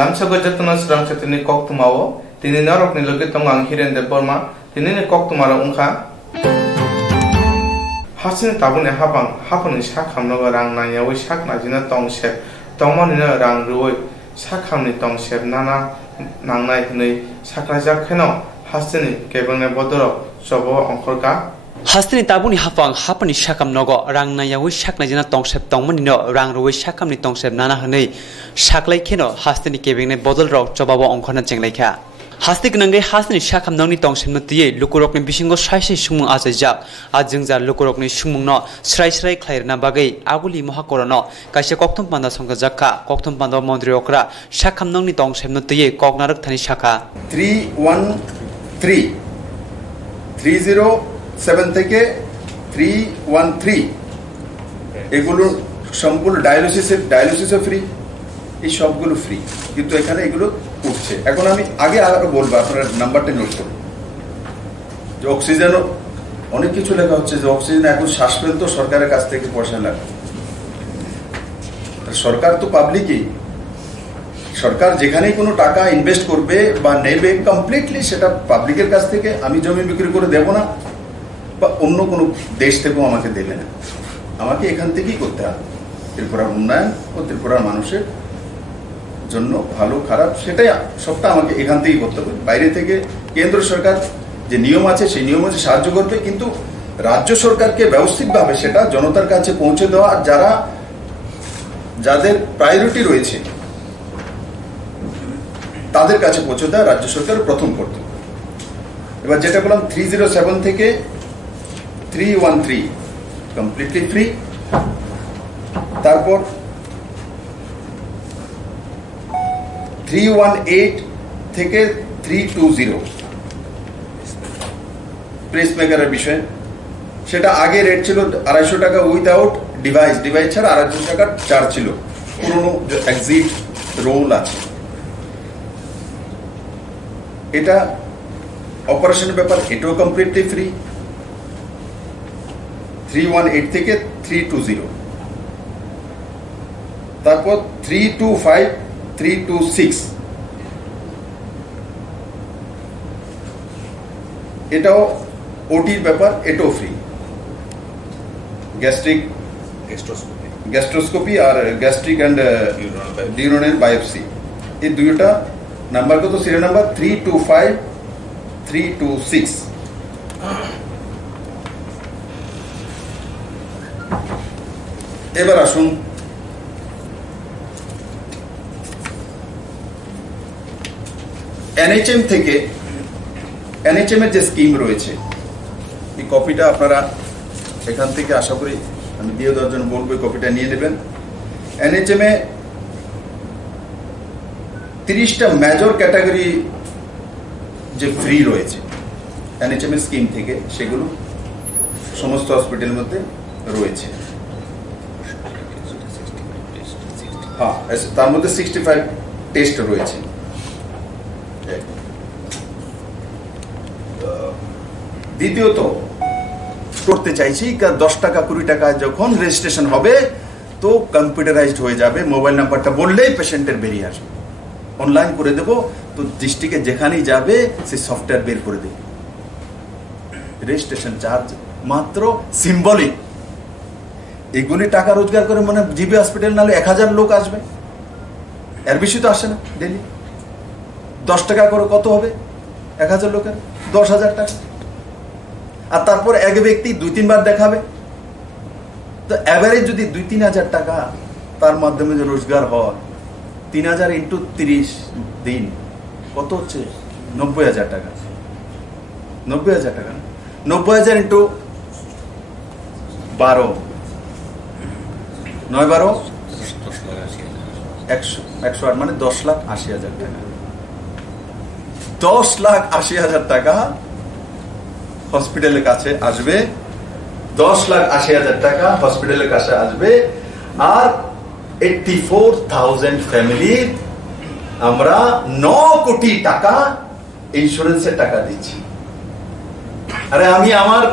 Lamsa gajatana Swrangchati ni Koktwma o tini narok ni logi tongang hiren de borma tini ni Koktwma ra ungkha hasin tabune hapang ni sakham no rang na yawi sak na jina tong sep tongmani na rang ruoi sakham ni tong sep nana nangnai hnei sakrajak kheno hasini kebone bodoro sobo ongkorka Hastini tabuni hapani shakam nogo rang na yawi shakna jina tongsep tongmani no rang ruwi shakam ni tongsep nana hanei shaklai kheno hastini kebengne bodol rok chobabo ongkhona chenglai Hasti gnangai hastini shakam nongni tongsep no tiye lukurok ni bisingo saisai sumung ajajak ajungja lukurok ni sumung no srai khlairna bagai aguli mohakorono kaise Koktwma panda songka jakka Koktwma panda mantri okra shakam nongni tongsep no tiye koknarak thani shaka 313 30 থেকে 313 এগুলো সম্পূর্ণ dialysis free এই সবগুলো free কিন্তু এখানে এগুলো উঠছে এখন আমি আগে আরো বলবো আপনারা নাম্বারটা নোট করুন যে অক্সিজেন অনেক কিছু লেখা হচ্ছে যে অক্সিজেন এখন শ্বাস ফেলতে সরকারের কাছ থেকে পয়সা লাগে সরকার তো পাবলিকই সরকার যেখানেই কোনো টাকা ইনভেস্ট করবে বা নেবে কমপ্লিটলি সেটা পাবলিকের কাছ থেকে আমি জমি বিক্রি করে দেব না বা অন্য কোনো দেশ থেকেও আমাকে দেবে না আমাকে এখান থেকেই করতে হবে ত্রিপুরার উন্নয়ন ও ত্রিপুরার মানুষের জন্য ভালো খারাপ সেটাই সবটা আমাকে এখান থেকেই করতে হবে বাইরে থেকে কেন্দ্র সরকার যে নিয়ম আছে সেই নিয়ম অনুযায়ী সাহায্য করবে কিন্তু রাজ্য সরকারকে ব্যবস্থিতভাবে সেটা জনতার কাছে পৌঁছে দেওয়া যাদের প্রায়োরিটি রয়েছে তাদের কাছে পৌঁছে দেওয়া রাজ্য সরকার প্রথম কর্তব্য এবার যেটা বললাম 307 থেকে 313 কমপ্লিটলি ফ্রি তারপর 318 থেকে 320 প্রেস মেকারের বিষয় সেটা আগে রেট ছিল 250 টাকা উইদাউট ডিভাইস ছাড়া 250 টাকা চার্জ ছিল পুরনো এক্সিট রোল আছে এটা অপারেশনের ব্যাপার এটাও কমপ্লিটলি ফ্রি 318 থেকে 320 তারপর 325 326 এটাও ওটির ব্যাপার এটাও ফ্রি গ্যাস্ট্রোস্কোপি আর গ্যাস্ট্রিক এন্ড ইউরিনাল বায়োপসি এই দুইটা নাম্বার কত সিরিয়াল নাম্বার 325 326 এবার আসুন এনএইচএম থেকে এনএইচএম এর যে স্কিম রয়েছে এই কপিটা আপনারা এখান থেকে আশা করি আমি দিয়ে দেওয়ার জন্য বলবো কপিটা নিয়ে নেবেন এনএইচএম এ 30টা মেজর ক্যাটাগরি যে ফ্রি রয়েছে এনএইচএম এর স্কিম থেকে সেগুলো সমস্ত হসপিটালের মধ্যে রয়েছে হ্যাঁ তার মধ্যে 65 টেস্ট রয়েছে দ্বিতীয়ত করতে চাইছি 10 টাকা 20 টাকা যখন রেজিস্ট্রেশন হবে তো কম্পিউটারাইজড হয়ে যাবে মোবাইল নাম্বারটা বললেই পেশেন্টের বেরিয়ে আসবে অনলাইন করে দেব তো ডিস্ট্রিক্টে যেখানেই যাবে সেই সফটওয়্যার বের করে দেবে রেজিস্ট্রেশন চার্জ মাত্র সিম্বলিক এগুলি টাকা রোজগার করে মানে জিবি হসপিটাল নালে 1000 লোক আসবে এর বেশি তো আসে না ডেলি 10 টাকা করে কত হবে 1000 লোকের 10,000 টাকা আর তারপর এক ব্যক্তি 2-3 বার দেখাবে তো এভারেজ যদি 2-3 হাজার টাকা তার মাধ্যমে যে রোজগার হয় 3000 ইন্টু 30 দিন কত হচ্ছে 90,000 টাকা 90,000 টাকা 90,000 ইন্টু 12 9-12 108 মানে 10,80,000 টাকা 10,80,000 টাকা হসপিটালের কাছে আসবে 10,80,000 টাকা হসপিটালের কাছে আসবে আর 84,000 ফ্যামিলি আমরা 9 কোটি টাকা ইন্স্যুরেন্সের টাকা দিচ্ছি আরে আমি আমার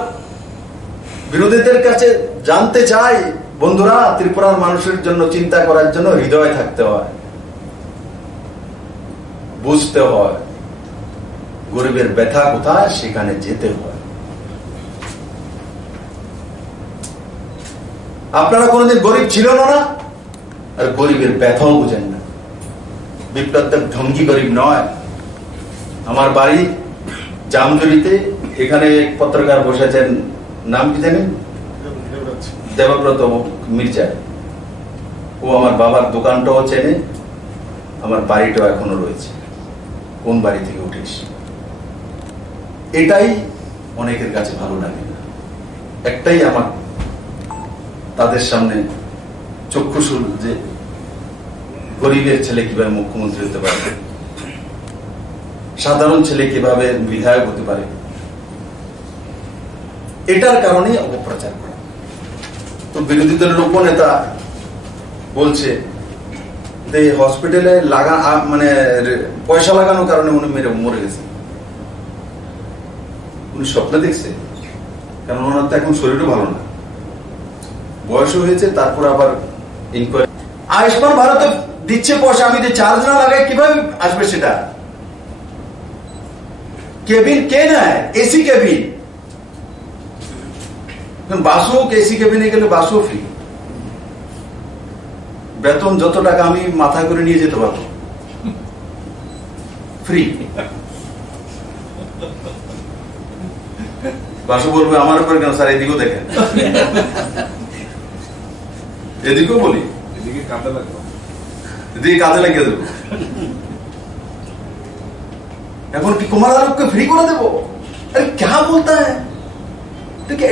বিরোধীদের কাছে জানতে চাই বন্ধুরা ত্রিপুরার মানুষের জন্য চিন্তা করার জন্য হৃদয় থাকতে হয় বুঝতে হয়, গরিবের ব্যথা কোথায় সেখানে যেতে হয়। আপনারা কোনোদিন গরিব ছিল না, আর গরিবের ব্যথাও বুঝেন না। বিপ্লব দেব ঢঙ্গি গরিব নয়। আমার বাড়ি জামজুরিতে, এখানে পত্রকার বসেছেন, নাম কি জানেন? দেবব্রত মির্জা। ও আমার বাবার দোকানটাও চেনে, আমার বাড়িটাও এখনো রয়েছে, কোন বাড়ি থেকে উঠিস। এটাই অনেকের কাছে ভালো লাগে না। একটাই আমার তাদের সামনে চক্ষুশুল, যে গরিবের ছেলে কিভাবে মুখ্যমন্ত্রী হতে পারে, সাধারণ ছেলে কিভাবে বিধায়ক হতে পারে, এটার কারণে অপপ্রচার করা। তো বিরোধী দলের উপনেতা বলছে যে হসপিটালে মানে পয়সা লাগানোর কারণে উনি মরে গেছে। উনি স্বপ্ন দেখছে, কারণ ওনার তো এখন শরীরও ভালো না, বয়সও হয়েছে। তারপর আবার ইনকোয়ারি, আয়ুষ্মান ভারত দিচ্ছে পয়সা, আমি যে চার্জ না লাগাই কিভাবে আসবে সেটা? কেবিন কে নেয়? AC cabin. বাসও এসি কেবিনে গেলে বাসও ফ্রি, বেতন যত টাকা আমি মাথায় করে নিয়ে যেতে পারবো, ফ্রি। বাসু বলবে আমার উপরে কেন স্যার, এদিকেও দেখেন, এদিকেও বলি, এদিকে কাজে লাগিয়ে দেবো। এখন কি কুমার আলোককে ফ্রি করে দেবো? আরে क्या बोलता है?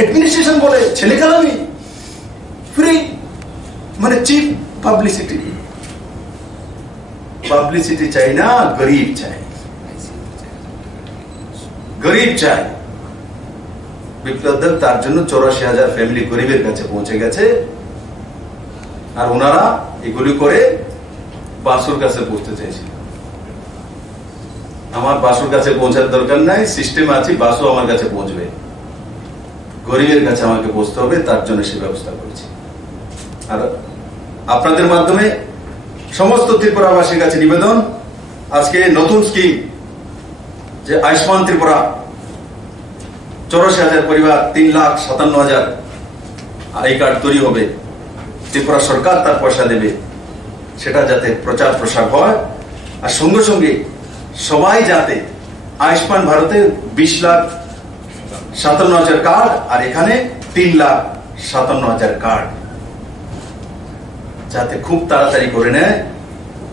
एडमिनिस्ट्रेशन बोले ছেলে খেলামি, ফ্রি মানে চিপ পাবলিসিটি। পাবলিসিটি চাই না, গরিব চাই, গরিব চাই। বিপ্লব দেব তার জন্য 84,000 ফ্যামিলি গরিবের কাছে পৌঁছে গেছে, আর ওনারা এগুলি করে বাসুর কাছে পৌঁছতে চাইছিল। আমার বাসুর কাছে পৌঁছার দরকার নাই, সিস্টেম আছে, বাসু আমার কাছে পৌঁছবে। গরিবের কাছে আমাকে পৌঁছতে হবে, তার জন্য সে ব্যবস্থা করেছি। আর আপনাদের মাধ্যমে সমস্ত ত্রিপুরাবাসীর কাছে নিবেদন, আজকে নতুন স্কিম যে আয়ুষ্মান ত্রিপুরা, 84,000 পরিবার, 3,57,000 আই কার্ড তৈরি হবে, ত্রিপুরা সরকার তার পয়সা দেবে, সেটা যাতে প্রচার প্রসার হয়। আর সঙ্গে সঙ্গে সবাই যাতে আয়ুষ্মান ভারতে 20,57,000 কার্ড, আর এখানে 3,57,000 কার্ড যাতে খুব তাড়াতাড়ি করে নেয়।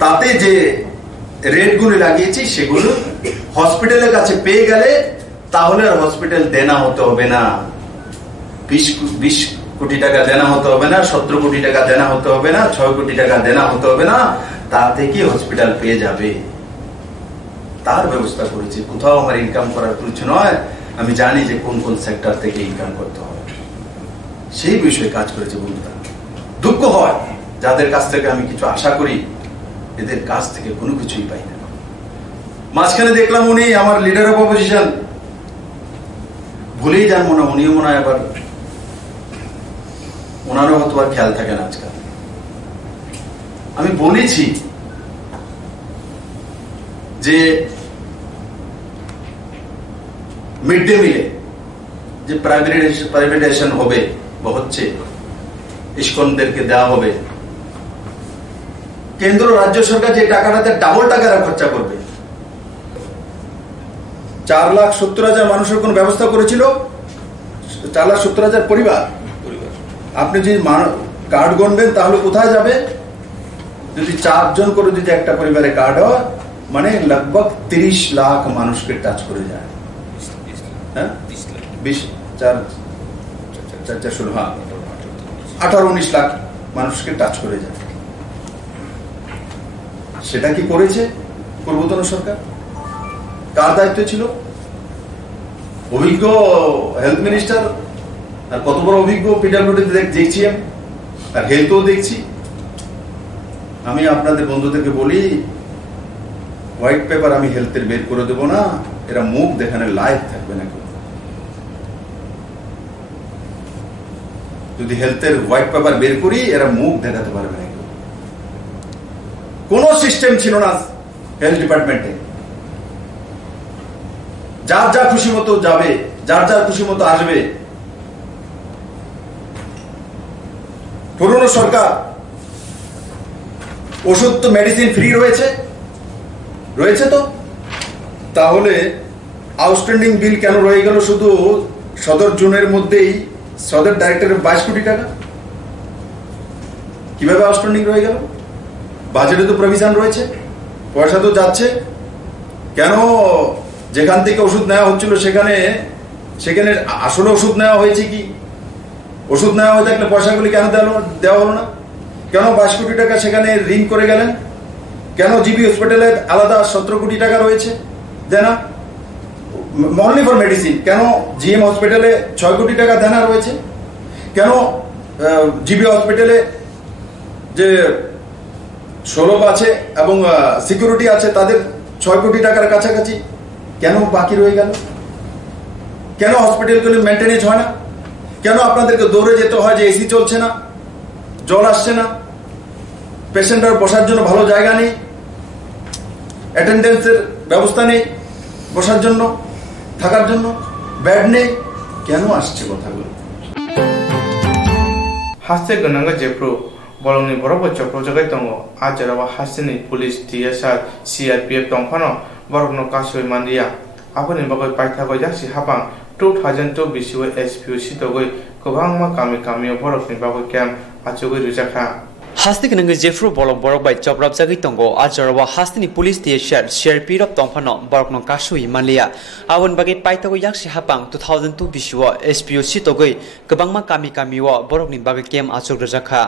তাতে যে রেটগুলো লাগিয়েছি সেগুলো হসপিটালের কাছে পেয়ে গেলে তাহলে আর হসপিটাল দেনা হতে হবে না, 20 কোটি টাকা দেনা হতে হবে না, 17 কোটি টাকা দেনা হতে হবে না, 6 কোটি টাকা দেনা হতে হবে না, তা থেকে হসপিটাল পেয়ে যাবে। তার ব্যবস্থা করেছি। কোথাও আমার ইনকাম করার কিছু নয়, আমি জানি যে কোন কোন সেক্টর থেকে ইনকাম করতে হবে, সেই বিষয়ে কাজ করেছে বন্ধুরা। দুঃখ হয় যাদের কাছ থেকে আমি কিছু আশা করি, এদের কাছ থেকে কোনো কিছুই পাই না। মাঝখানে দেখলাম উনি আমার লিডার অফ অপোজিশন, ভুলেই যান মনে, উনিও মনে হয় আবার, ওনারও হয়তো আর খেয়াল থাকে না আজকাল। আমি বলেছি যে মিড ডে মিলে যে প্রাইভেটাইজেশন হবে বা হচ্ছে, ইস্কনদেরকে দেওয়া হবে, কেন্দ্র রাজ্য সরকার যে টাকাটাতে ডাবল টাকা খরচা করবে। 4,70,000 মানুষের কোন ব্যবস্থা করেছিল, 4,70,000 পরিবার। আপনি যদি কার্ড গণবেন তাহলে কোথায় যাবে? যদি 4 জন করে যদি একটা পরিবারে কার্ড হয়, মানে लगभग 30 লাখ মানুষকে টাচ করে যায়। হ্যাঁ, 18-19 লাখ মানুষকে টাচ করে যায়। সেটা কি করেছে পূর্বতন সরকার? কার দায়িত্ব ছিল? অভিজ্ঞ হেলথ মিনিস্টার, আর কত বড় অভিজ্ঞ পিডব্লিউডি দেখছি আমি, আর হেলথও দেখছি। আমি আপনাদের বন্ধুদেরকে বলি, হোয়াইট পেপার আমি হেলথের বের করে দেবো না, এরা মুখ দেখানে লাইভ থাকবে না। যদি হেলথের হোয়াইট পেপার বের করি, এরা মুখ দেখাতে পারবে না। কোন সিস্টেম ছিল না হেলথ ডিপার্টমেন্টে, যার যা খুশি মতো যাবে, যার যা খুশি মতো আসবে। পুরনো সরকার ওষুধ তো মেডিসিন ফ্রি রয়েছে তো, তাহলে আউটস্ট্যান্ডিং বিল কেন রয়ে গেল শুধু সদর জোনের মধ্যেই? সদর ডাইরেক্টরের 22 কোটি টাকা কিভাবে আউটস্ট্যান্ডিং রয়ে গেল? বাজেটে তো প্রভিশন রয়েছে, পয়সা তো যাচ্ছে, কেন যেখান থেকে ওষুধ নেওয়া হচ্ছিল সেখানে আসলে ওষুধ নেওয়া হয়েছে কি? ওষুধ নেওয়া হয়ে থাকলে পয়সাগুলি কেন দেওয়া হলো না? কেন 22 কোটি টাকা সেখানে ঋণ করে গেলেন? কেন জিবি হসপিটালে আলাদা 17 কোটি টাকা রয়েছে দেনা অনলি ফর মেডিসিন? কেন জিএম হসপিটালে 6 কোটি টাকা দেনা রয়েছে? কেন জিবি হসপিটালে যে 16 আছে এবং সিকিউরিটি আছে তাদের 6 কোটি টাকার কাছাকাছি কেন বাকি রয়ে গেল? কেন হসপিটালগুলি মেনটেনেন্স হয় না? কেন আপনাদেরকে দৌড়ে যেতে হয় যে এসি চলছে না, জল আসছে না, পেশেন্টের বসার জন্য ভালো জায়গা নেই, অ্যাটেন্ডেন্সের ব্যবস্থা নেই, বসার জন্য থাকার জন্য বেড নেই? কেন আসছে কথাগুলো? হাসতে গনাঙ্গা জেপ্রো বলংনি বরফ চক্র জায়গায় দङ আজরাবা হাসিনি পুলিশ টিএসআর সিআরপিএফ দংফানো বরফনো কাসই মান্দিয়া আপনি বাগৈ পাইথাগৈ জাসি হাবাং 2024 एसपीओ सितगै गोबांमा गामि गामियाव बरफनि बागै केम्प आचुगै रुजाखा हास्ति गनंग जेफ्रु बलक बरक बाय चपराब जागै तंगो आजरवा हास्तिनि पुलिस टिएसआर सीआरपी रब तंफानो बरकनो कासुइ मानलिया आवन बागै पाइथगै याक्सि हापां 2024 एसपीओ सितगै गोबांमा गामि गामियाव बरकनि बागै केम्प आचुग रुजाखा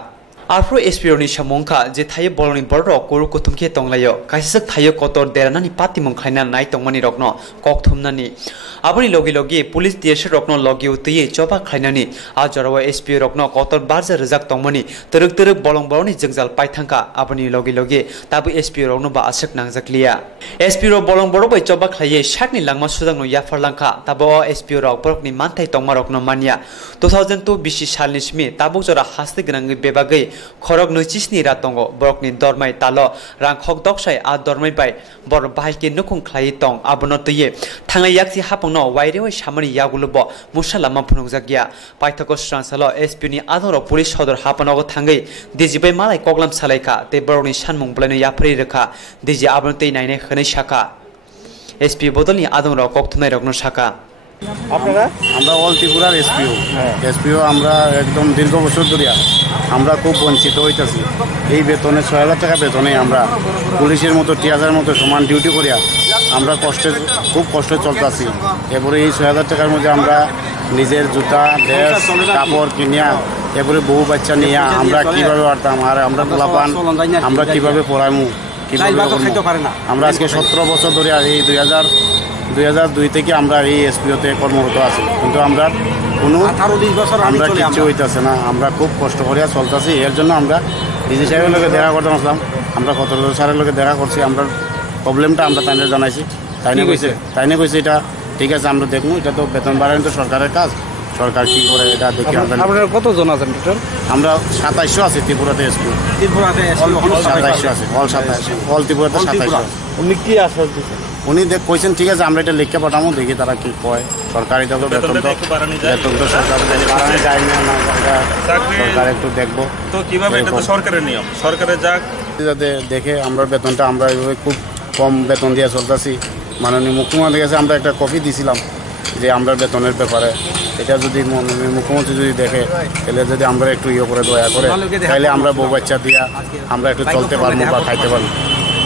आफ्रो एसपीओ नि समंखा जे थायो बलनि बरक कोरु कुथुमखे तंलायो काइसक थायो कतर देरानानि पाति मंखायना नाय तंमानि रकनो कक्थुमनानि आबनि लगे लगे पुलिस टिएसआर रकनो लगे उतयै चपा खायनानि आजरवा एसपीओ रकनो कतर बारजा रजाक तंमानि तरक तरक बलं बरनि जंजाल पाइथांका आबनि लगे लगे ताबो एसपीओ रकनो बा आसक नांजाकलिया एसपीओ बलं बर बाय चपा खायै शाकनि लांमा सुदांनो याफारलांखा ताबो एसपीओ रक बरकनि मानथाय तंमा रकनो मानिया 2024 सालनि सिमि ताबो जरा हास्ते गनांगै बेबागै खरक नैचिसनि रातंगो बरकनि दरमाय तालो रांखक दक्साय आ दरमाय बाय बर बाहायके नखुं ख्लायै तं आबनो तयै थांगाय याक्सि हापंनो वाइरेवै सामनि यागुलबो मुसालामा फुनुंजागिया पाइथको स्रांसालो एसपी नि आदर पुलिस सदर हापनगो थांगै दिजिबै मालाय कगलाम सालायखा ते बरकनि सानमुं बुलायनो याफरि रेखा दिजि आबनो तै नायनाय खनै शाखा एसपी बदलनि आदर कक्थुमनाय रकनो शाखा আপনারা আমরা অল ত্রিপুরার এসপিও আমরা একদম দীর্ঘ বছর ধরে আমরা খুব বঞ্চিত হইতেছি এই বেতনে ৬০০০ টাকা বেতনে আমরা পুলিশের মতো টিয়াজার মতো সমান ডিউটি করিয়া আমরা খুব কষ্টে চলতেছি এরপরে এই ৬০০০ টাকার মধ্যে আমরা নিজের জুতা ড্রেস কাপড় কিনিয়া এরপরে বহু বাচ্চা নিয়ে আমরা কীভাবে পারতাম আর আমরা পোলাপান আমরা কীভাবে পড়াইমু কীভাবে আমরা আজকে ১৭ বছর ধরে এই 2002 থেকে আমরা এই এসপিওতে কর্মরত আছি কিন্তু আমরা কোনো আমরা কিছু হইতেছে না আমরা খুব কষ্ট করিয়া চলতেছি এর জন্য আমরা ডিজি সাহেবের লোকে দেখা করতে আসলাম আমরা কত স্যারের লোকে দেখা করছি আমরা প্রবলেমটা আমরা তাইনে জানাইছি তাইনে কইছে এটা ঠিক আছে আমরা দেখবো এটা তো বেতন বাড়ানো তো সরকারের কাজ সরকার কি করে এটা দেখি আপনারা কতজন আছেন টোটাল আমরা ২৭০০ আছি ত্রিপুরাতে এসপিও ২৭০০ আছে অল ত্রিপুরাতে ২৭০০ উনি কি আশ্বাস দিচ্ছেন উনি কইছেন ঠিক আছে আমরা এটা লিখে পাঠাবো দেখি তারা কি কয় সরকার এটা তো বেতন তো সরকার বাড়ানো যায় না সরকার একটু দেখবো তো কিভাবে এটা তো সরকারের নিয়ম সরকারের যাক যাতে দেখে আমরা বেতনটা আমরা এইভাবে খুব কম বেতন দিয়ে চলতেছি মাননীয় মুখ্যমন্ত্রীর কাছে আমরা একটা কপি দিয়েছিলাম যে আমরা বেতনের ব্যাপারে এটা যদি মুখ্যমন্ত্রী যদি দেখে তাহলে যদি আমরা একটু ইয়ে করে দয়া করে তাহলে আমরা বউ বাচ্চা দিয়া আমরা একটু চলতে পারবো বা খাইতে পারবো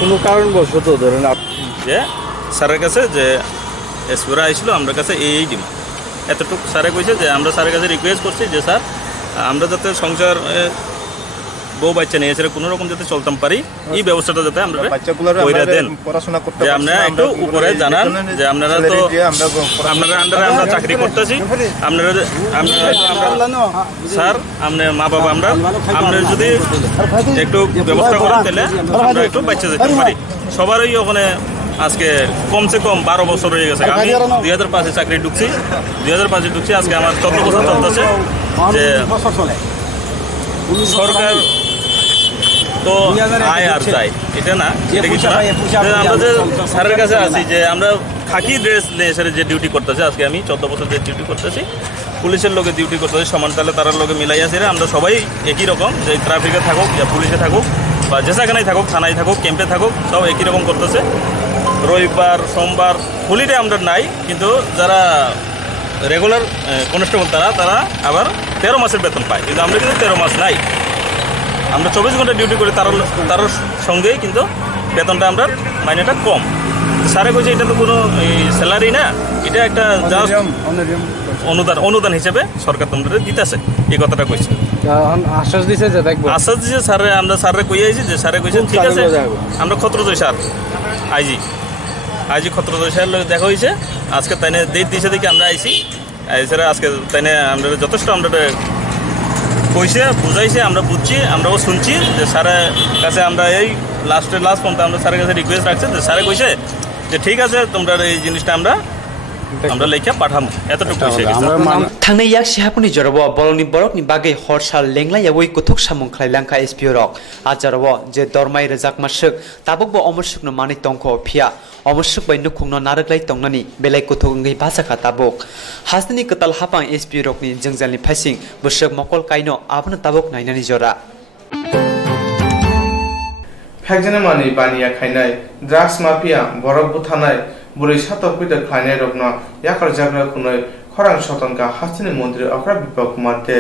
কোনো কারণবশত ধরেন যে স্যারের কাছে যে এসপিরা আইছিল আমার কাছে এই ডিমান্ড এতটুকু স্যারে কইছে যে আমরা স্যারের কাছে রিকোয়েস্ট করছি যে স্যার আমরা যাতে সংসার বউ বাচ্চা নিয়ে এসে কোনো রকম যাতে চলতাম পারি এই ব্যবস্থাটা যাতে আমরা কইরা দেন পড়াশোনা করতে যে আমরা একটু উপরে জানান যে আপনারা তো আপনারা আন্ডারে আমরা চাকরি করতেছি আপনারা স্যার আপনার মা বাবা আমরা যদি একটু ব্যবস্থা করেন তাহলে আমরা একটু বাচ্চা যেতে পারি সবারই ওখানে আজকে কমসে কম 12 বছর হয়ে গেছে আমি 2005 চাকরি ঢুকছি 2005 ঢুকছি আজকে আমার 14 বছর চলতেছে যে সরকার তো আয় আর চাই এটা না এটা কিছু না আমরা যে স্যারের কাছে আছি যে আমরা খাকি ড্রেস নিয়ে এসে যে ডিউটি করতেছে আজকে আমি 14 বছর যে ডিউটি করতেছি পুলিশের লোকে ডিউটি করতেছে সমান তালে তার লোকে মিলাই আছে আমরা সবাই একই রকম যে ট্রাফিকে থাকুক বা পুলিশে থাকুক বা যেখানেই থাকুক থানায় থাকুক ক্যাম্পে থাকুক সব একই রকম করতেছে রবিবার সোমবার হলিডে আমরা নাই কিন্তু যারা রেগুলার কনস্টেবল তারা আবার 13 মাসের বেতন পায় কিন্তু আমরা কিন্তু 13 মাস নাই আমরা 24 ঘন্টা ডিউটি করি তার সঙ্গেই কিন্তু বেতনটা আমরা মাইনেটা কম স্যারে কইছে এটা তো কোনো স্যালারি না এটা একটা জাস্ট অনুদান হিসেবে সরকার তোমাদের দিতেছে এই কথাটা কইছে আশ্বাস দিছে যে দেখবো আশ্বাস দিছে স্যারে আমরা স্যারে কই আইছি যে স্যারে কইছেন ঠিক আছে আমরা খত্রজয় স্যার আইজি খত্রজয় স্যার লোক দেখা হয়েছে আজকে তাইনে ডেট দিয়েছে দেখি আমরা আইছি স্যার আজকে তাইনে আমরা যথেষ্ট আমরা কইছে বুঝাইছে আমরা বুঝছি আমরাও শুনছি যে স্যারের কাছে আমরা এই লাস্ট পর্যন্ত আমরা স্যারের কাছে রিকোয়েস্ট রাখছি যে স্যারে কইছে যে ঠিক আছে তোমরা এই জিনিসটা আমরা লেখা পাঠামো এতটুকু थांनाय याक सिहापुनि जरबो बलनि बरकनि बागै हरसाल लेंला यावै कुथुक सामुं खलायलांखा एसपीओ रक आजारबो जे दरमाय रजाक मासुक ताबकबो अमरसुकनो मानि तंखो फिया अमरसुक बै नुखुंनो नारगलाय तंनानि बेलाय कुथुक ngै भाषाखा ताबक हासनि कताल हापां एसपीओ रकनि जोंजालनि फाइसिं बुसुक मकल काइनो आबनो ताबक नायनानि जरा फेकजने मानि बानिया खायनाय ड्राग्स माफिया बरफ बुथानाय बुरै सातक पिदक खायनाय रकनो याकर जाग्रा खुनै खरां शतनका हास्तिनि मन्त्रि अक्रा बिप्लव कुमार दे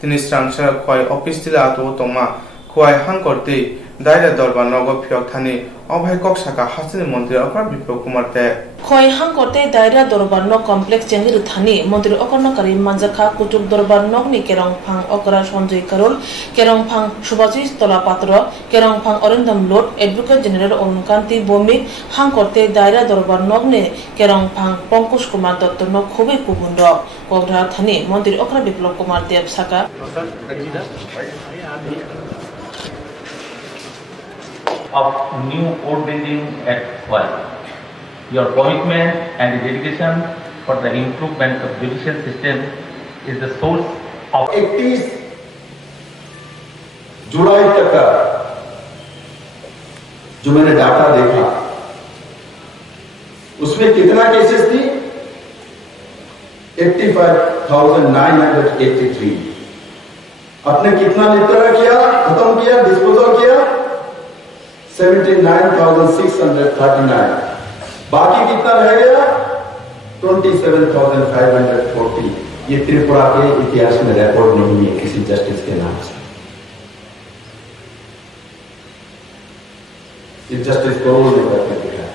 तिनि स्रांसरा खय अफिस दिला आतो तंमा खय हांकरति दायरा दरबार नगर फियक थानि अभय कक्साका हास्तिनि मन्त्रि अक्रा बिप्लव कुमार दे खय हांकरते दायरा दरबार न कमप्लेक्स जेंगिर थानि मन्त्रि अकर्णकारी मानजाखा कुटुक दरबार नगनि केरंफां अकरा सञ्जय करुल केरंफां सुभाषिष तला पात्र केरंफां अरिंदम लोट एडवोकेट जनरल अरुणकान्ति भौमिक हांकरते दायरा दरबार नगनि केरंफां पंकज कुमार दत्त न खुबै कुबुन्द कोकरा थानि मन्त्रि अकरा बिप्लव कुमार देव साका of new court building at Swai. Your commitment and dedication for the improvement of judicial system is the source of 31 जुलाई तक का जो मैंने डाटा देखा उसमें कितना केसेस थी 85,983 आपने कितना निपटारा किया खत्म किया डिस्पोजल किया 79,639 बाकी कितना रह गया 27,540 ये त्रिपुरा के इतिहास में रिकॉर्ड नहीं है किसी जस्टिस के नाम से ये जस्टिस करोड़ ने करके दिखाया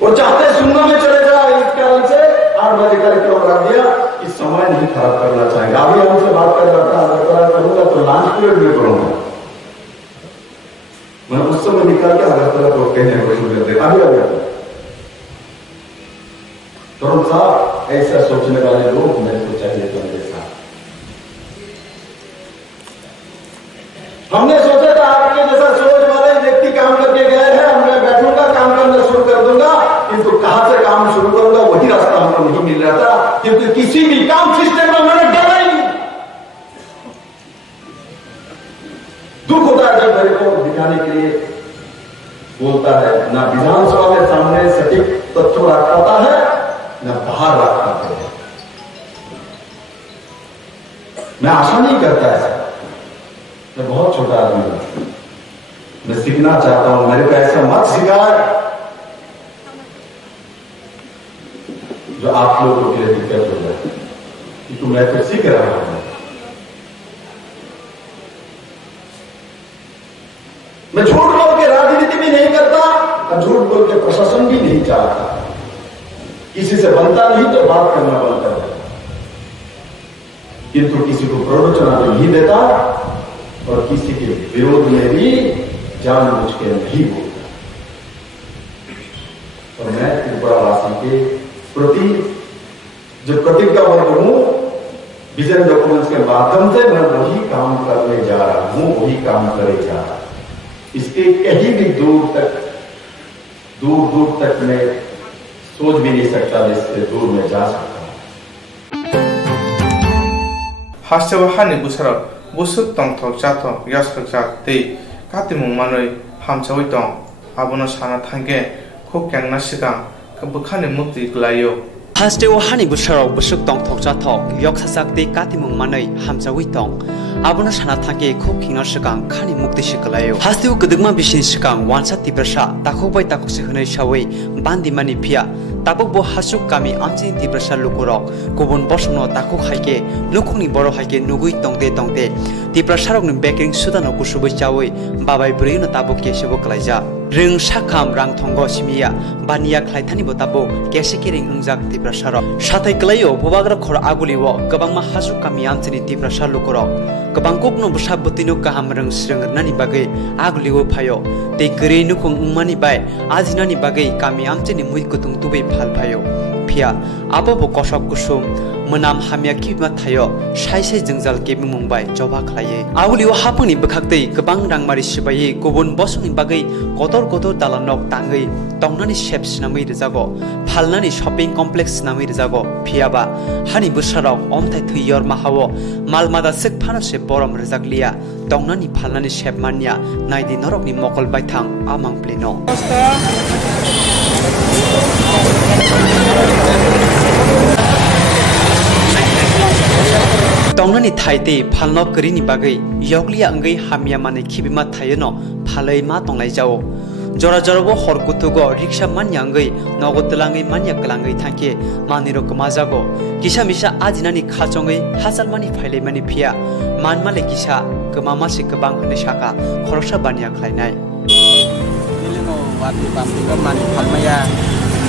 वो चाहते सुनना में चले जाए इस कारण से 8 बजे कार्यक्रम रख दिया इस समय नहीं खराब करना चाहेंगे अभी हमसे बात कर रहा था अगर करूंगा तो लांच पीरियड में करूंगा मैं उस समय निकाल के अगर तो कहने को शुरू करते अभी तरुण साहब ऐसा सोचने वाले लोग मेरे को चाहिए तो मेरे साथ हमने सोचा था आपके जैसा सोच वाले व्यक्ति काम करके गए हैं मैं बैठूंगा काम करना शुरू कर दूंगा किंतु कहां से काम शुरू करूंगा वही रास्ता हमको नहीं मिल रहा था क्योंकि किसी भी काम सिस्टम में मैंने डाला ही नहीं दुख होता है जब मेरे को दिखाने के लिए बोलता है ना विधानसभा के सामने सटीक तथ्य रख पाता है ना बाहर रख पाता है मैं आशा नहीं करता है मैं बहुत छोटा आदमी हूं मैं सीखना चाहता हूं मेरे को ऐसा मत सिखा जो आप लोगों के लिए दिक्कत हो जाए क्योंकि मैं तो सीख रहा हूं मैं झूठ बोल के राजनीति भी नहीं करता और झूठ बोल के प्रशासन भी नहीं चाहता किसी से बनता नहीं तो बात करना बंद कर देता किंतु किसी को प्ररोचना तो नहीं देता और किसी के विरोध में भी जानबूझ के नहीं बोलता और मैं त्रिपुरा वासी के प्रति जो प्रतिज्ञाबद्ध हूं विजन डॉक्यूमेंट्स के माध्यम से मैं वही काम करने जा रहा हूं वही काम करे जा रहा हूं इसके कहीं भी दूर दूर तक मैं सोच भी नहीं सकता इससे दूर में जा सकता हास्य हानि बुसरक बुसुक तंथक जाथक यासक जाक तै काति मुंमानै हामसावै दं abono sana thangke khok kyangna sikang bukhani mukti glayo Hasteo hani busarok busuk tong thokcha thok yok sasak te katimung manai hamjawi tong abono sana thangke khok khingna sikang khani mukti siklayo hasteo kudugma bisin sikang wansa tibrasa takokbai takokse hunai sawai bandi mani phia tabuk bo hasuk kami amjin tibrasa lukurok kubun bosno takok haike lukungni boro haike nugui tongte tongte tibrasa rok ni baking sudano kusubai chawai babai brino tabuk kesebo klaija Ring sakam rang thongo simia bania khlaithani botabo kesikering ungjak tibrasaro sathai klayo bobagra khor aguliwo gabangma hasu kami amchini tibrasar lukorok gabang kokno busa botino kaham rang srengnani bagai aguliwo phayo te gre nukung ungmani bai ajinani bagai kami amchini mui kutung tubai phal phayo phia abo bo kosok kusum menam hamya kibma thayo saisai jengjal kebi mumbai joba khlaye aguliwo hapungni bukhaktei gabang rangmari sibai gubun bosungni bagai kotor kotor dalanok tangai tongnani shapes namai rejago phalnani shopping complex namai rejago phiaba hani busarok omthai thuyor mahawo malmada sik phanase borom rejaklia tongnani phalnani shape mania naidi norokni mokol baithang amang pleno Tongnani thaite phalno krini bagai yoglia angai hamya mane khibima thayeno phalai ma tonglai jao jora jorabo horkutugo riksha manya angai nogotlangai manya klangai thangke maniro kamajago kisa misa ajinani khachongai hasal mani phailai mani phia manmale kisa kemama se kebang hne saka khorsa bania khlainai dilino wati pampiga mani phalmaya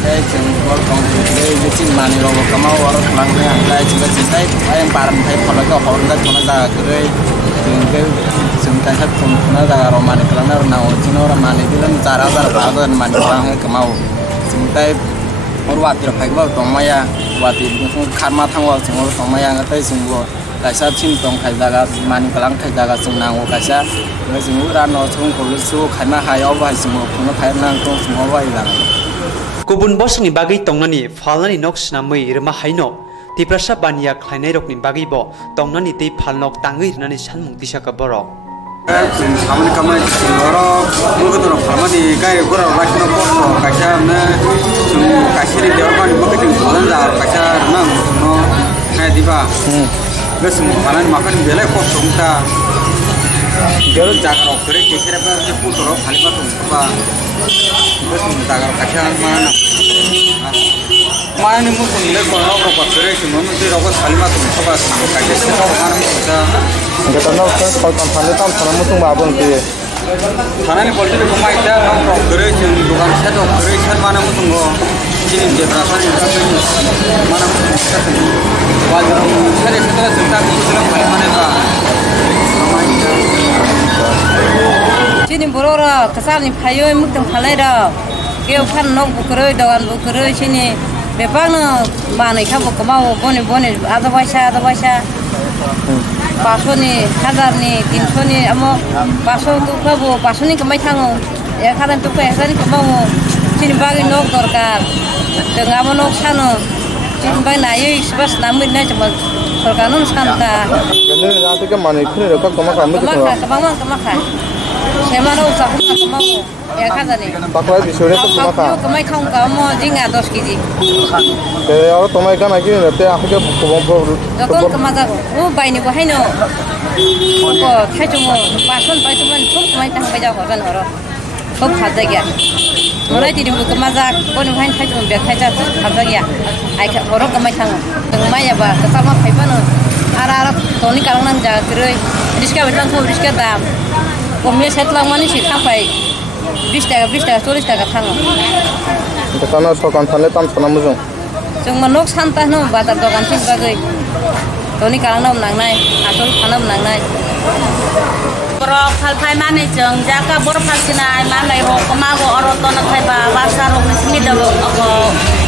jeng bol kong le chin mani ro kamau aro klangai anglai jinga jintai ayang param thai phalaga horda thona da gre jengke sumtai sat thona da ro mani klana na o chinora mani dilan 4000 badan mani klang kamau jintai or wati phaiba tongmaya wati kharma thangwa jengor tongmaya ngatai jengbo kaisa chin tong khai daga mani klang khai daga jungnango kaisa jengura rano chung kolusu khaima hayo ba jengmo phuna phaina tong jengmo ba ila Kubun bosni bagai tongnani phalnani nok snamai irma haino tiprasa bania khlainai rokni bagai bo tongnani te phalnok tangai rnani sanmung tisaka borok samani kamai singoro mugodro phalmani kai gora rakno posto kaisa na kasiri deormani mugodin solanda kaisa na no kai diba besum phalan makan belai posto unta jero jagar okre kesira ba je putoro phaliba tumba besum jagar kaisa mana mana ni musun le kono ko pakre ki mon ti ro ko phaliba tumba sango kaisa mana musa Gata no kan phale tam thana mutung ba abon ti thana ni polti ko mai ta no okre ki dukan sa to okre sa mana mutung go kini je prasa ni mana wajib sare setelah cinta ko bilang mana ba Sini borora kasar ni phayo mutung phalai ra keu phan nok bukroi dogan bukroi sini bepang no manai khabo kamau bone bone ada baisa paso ni 1000 ni 300 ni amo paso tu khabo paso ni kamai thango 1000 tu 1000 ni kamau sini bagi nok dorkar dengamo nok sano sini bagi nayo isbas namun na cuma sorkanon santa Gane rati ke mani khune ro ka kama kamu tu kemaka semana usah kamau 1000 ni Paklai bisore to kama ka kamai khong kamo jinga 10 kg Te aro tomai kana ki rate ahke kubombo Dokon kemaja ko bai ni ko haino ko thaichumo pason paituman thum kamai tang baja horan horo ko khada gya morai ti dim ko kemaja ko ni hain thaichum be thaija khada gya ai kha horo kamai tang maya ba kasama phaibano ara toni kalangnan ja kroi riska betang ko riska dam ko me setlang mani si khapai 20 টাকা 40 টাকা থাঙ্গো Gata sokan thale tam thana mujung जों मनोक सानता no बाजार दखान थिं बागै तनि कालांनाम नांनाय आसल खानाम नांनाय Borok falfai mane jeng jaka bor falsinai mane ro kemago orotono thaiba wasa ro nismi dago ko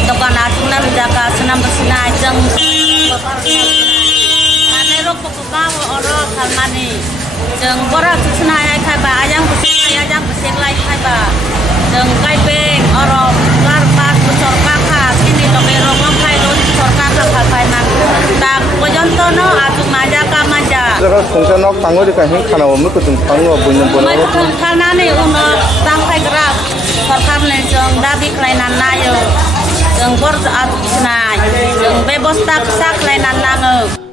dokan atunam jaka senam besinai jeng mane ro kokago oro falmani jeng bora sinai thaiba ayang beseklai thaiba jeng kaipeng oro lar pas sorka kha sini tobe ro ngai ro sorka kha falfai man ta pojontono atung maja ka maja Jaga sungsa nok tango di kahin kana omnu kutung tango bunyo bono Mai kutung kana ne uno tang kai gerak सरकारनि जों दाबि खालायनानै नायो जों जों बेबस्था फिसा खालायनानै लाङो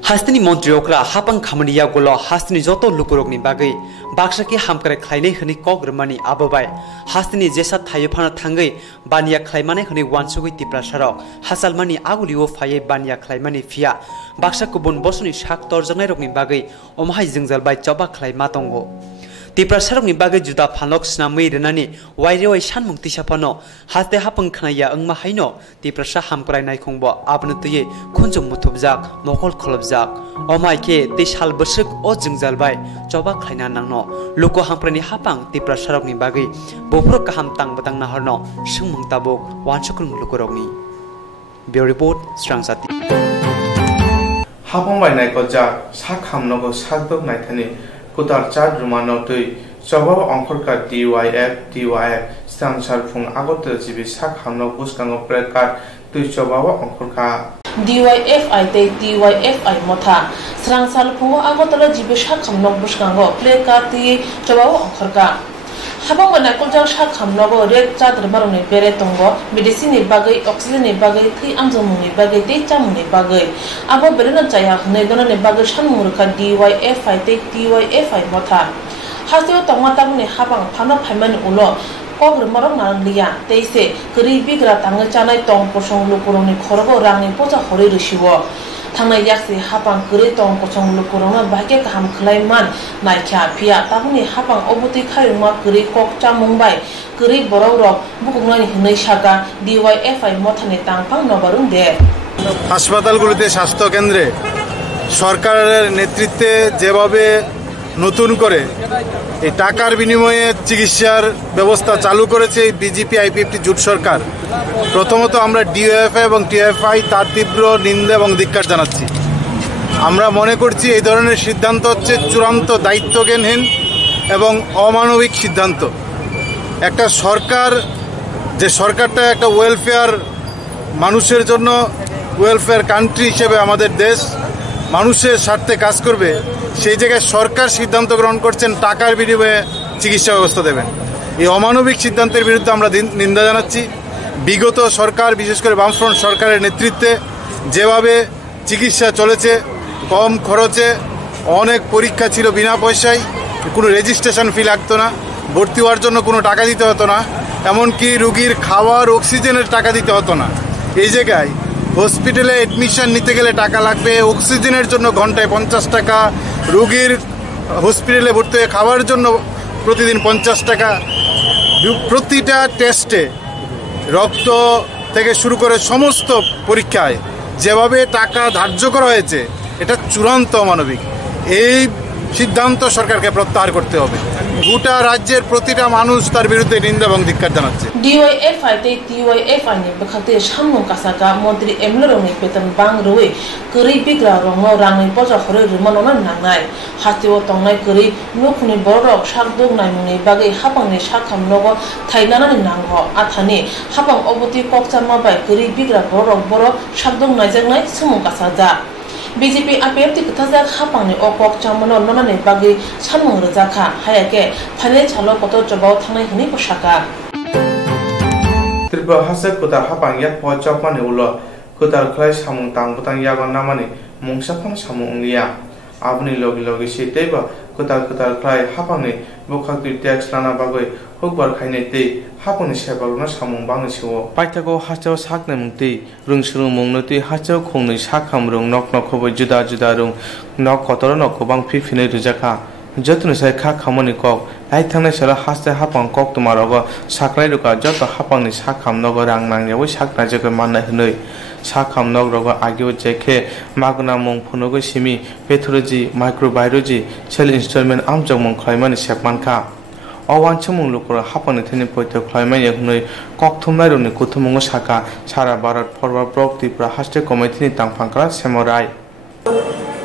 हास्तिनि मन्त्रि अक्रा हापां खामानिया गल हास्तिनि जत लुकुरकनि बागै बाक्साखि हामकारे खालायनाय हनै कग्रमानि आबोबाय हास्तिनि जेसा थायो फाना थांगै बानिया खालायमानाय हनै वानसुगै तिप्रासाराव हासालमानि आगुलिओ फायै बानिया खालायमानि फिया बाक्सा गुबुन बसनि साक तरजानाय रकनि बागै अमहाय जोंजालबाय जबा खालायमा दंगो तिप्रासारकनि बागै जुदा फानलक स्नामै रेनानि वाइरेवाय सानमुं तिसाफानो हास्ते हापां खानाया ओंमा हायनो तिप्रासा हामकाराय नायखंबो आबनो तयै खुनजम मुथुबजाक मकल खलबजाक अमायके ते साल बसक अ जोंजालबाय जबा खालायना नांनो लुको हामकारायनि हापां तिप्रासारकनि बागै बफ्र काहाम तांबतां नाहरनो सोंमुं ताबुक वानसुकुं लुकुरकनि ब्यूरो रिपोर्ट स्रांचाति हापां बायनाय गजा साक हामनगो साकदक नायथानि कुतार चार रुमानो तै जवाब अंकर का DYF स्टांचार फुं आगत जिबि साक हामनो बुसकांगो प्रेकार तै जवाब अंकर का DYF आइते DYF आइ मथा स्रांसाल फुंगो आगतला जिबि साक हामनो बुसकांगो प्रेकार तै जवाब अंकर का हाबां बायनाय गजा साक हामनगो रेड चादर बारनि बेरे तंगो मेडिसिननि बागै अक्सिजेननि बागै थै आमजमुंनि बागै तै चामुंनि बागै आबो बेरेन चाया हनै दननि बागै सानमुं रखा DYF आइते DYF आइ मथा हास्तेव तंगमातांनि हाबां फानो फायमानि उलो कग्रमारक नारलिया तैसे गरीब बिग्रा तांगै चानाय तं पसं लुकुरंनि खरगो रांनि पोजा हरै रसिवो थांनाय याक्सि हाबां गरै तं पसं लुकुरंनो बागे गाहाम खलायमान नायख्या फिया ताबुनि हाबां अबुति खायमा गरै कक चामुंबाय गरै बरौरक बुकुंनानि हनै सागा DYF आइ मथानि तांफां नबारुं दे হাসপাতালগুলোতে স্বাস্থ্য কেন্দ্রে সরকারের নেতৃত্বে যেভাবে নতুন করে এই টাকার বিনিময়ে চিকিৎসার ব্যবস্থা চালু করেছে বিজেপি আইপিএফটি জোট সরকার প্রথমত আমরা DYF এবং TFI তার তীব্র নিন্দা এবং ধিক্কার জানাচ্ছি আমরা মনে করছি এই ধরনের সিদ্ধান্ত হচ্ছে চূড়ান্ত দায়িত্বজ্ঞানহীন এবং অমানবিক সিদ্ধান্ত একটা সরকার যে সরকারটা একটা ওয়েলফেয়ার মানুষের জন্য ওয়েলফেয়ার কান্ট্রি হিসেবে আমাদের দেশ মানুষের স্বার্থে কাজ করবে সেই জায়গায় সরকার সিদ্ধান্ত গ্রহণ করছেন টাকার বিনিময়ে চিকিৎসা ব্যবস্থা দেবেন এই অমানবিক সিদ্ধান্তের বিরুদ্ধে আমরা নিন্দা জানাচ্ছি বিগত সরকার বিশেষ করে বামফ্রন্ট সরকারের নেতৃত্বে যেভাবে চিকিৎসা চলেছে কম খরচে অনেক পরীক্ষা ছিল বিনা পয়সায় কোনো রেজিস্ট্রেশন ফি লাগতো না ভর্তি হওয়ার জন্য কোনো টাকা দিতে হতো না এমনকি রোগীর খাওয়ার অক্সিজেনের টাকা দিতে হতো না এই জায়গায় হসপিটালে এডমিশন নিতে গেলে টাকা লাগবে অক্সিজেনের জন্য ঘন্টায় 50 টাকা রোগীর হসপিটালে ভর্তি হয়ে খাওয়ার জন্য প্রতিদিন 50 টাকা প্রতিটা টেস্টে রক্ত থেকে শুরু করে সমস্ত পরীক্ষায় যেভাবে টাকা ধার্য করা হয়েছে এটা চূড়ান্ত অমানবিক এই সিদ্ধান্ত সরকারকে প্রত্যাহার করতে হবে গোটা রাজ্যের প্রতিটা মানুষ তার বিরুদ্ধে নিন্দা এবং ধিক্কার জানাচ্ছে DYF আইতে DYF আইনি বখাতে সামনুং কাসাকা মন্ত্রী এমলরংনি বেতন বাং রুই গরিব বিগ্রা রংনো রাংনি পজা হরে রুমাননা নাंनाय हाथिव तंनाय गरीब नुखनि बरक साकदुग नायमुनि बागै हाबांनि साखामनगो थाइनानानि नांगो आथानि हाबां अबति ककचामा बाय गरीब बिग्रा बरक बर साकदुग नायजांनाय सुमुं कासाजा BJP APFT कथाजाक हापांनि अकक चामनो ननानि बागै सानमुं रोजाखा हायाके फाने छालो कत जबाव थांनाय हनै पोशाका त्रिपुरा हासे कुतार हापां या पचपमानि उलो कुतार खलाय सामुं तांबतां यागन नामानि मुंसाफां सामुं उंलिया आबनि लगे लगे सेतेबा कुतार खलाय हापांनि बुखाक्ति टैक्स लाना बागै हुकबार खायनाय तै हापांनि सेबागना सामुं बांनि सिवो पाइथागो हासेव साकनाय मुंति रुंसुरु मुंनति हासेव खोंनि साखाम रुं नक नखबो जुदा जुदा रुं नक कतर नक गोबां फिफिनै रुजाखा जतन सायखा खामानि कक लाइथांनाय सला हासे हापां कोक्तमा रग साख्लाय रुका जत हापांनि साखाम नग रां नांनायाव साखना जग माननाय हनै साखाम नग रग आगिव जेखे मागना मुं फुनगो सिमि पेथोलॉजी माइक्रोबायोलॉजी सेल इंस्टॉलमेंट आमजग मुं खलायमानि सेबमानखा अवानसो मुं लुकर हापांनि थैनि पयथ खलायमानि हनै कोक्तमा रुनि कुथुमुंगो साका सारा भारत फरवार्ड ब्लक त्रिपुरा हास्ते कमिटिनि तांफांकरा सेमराय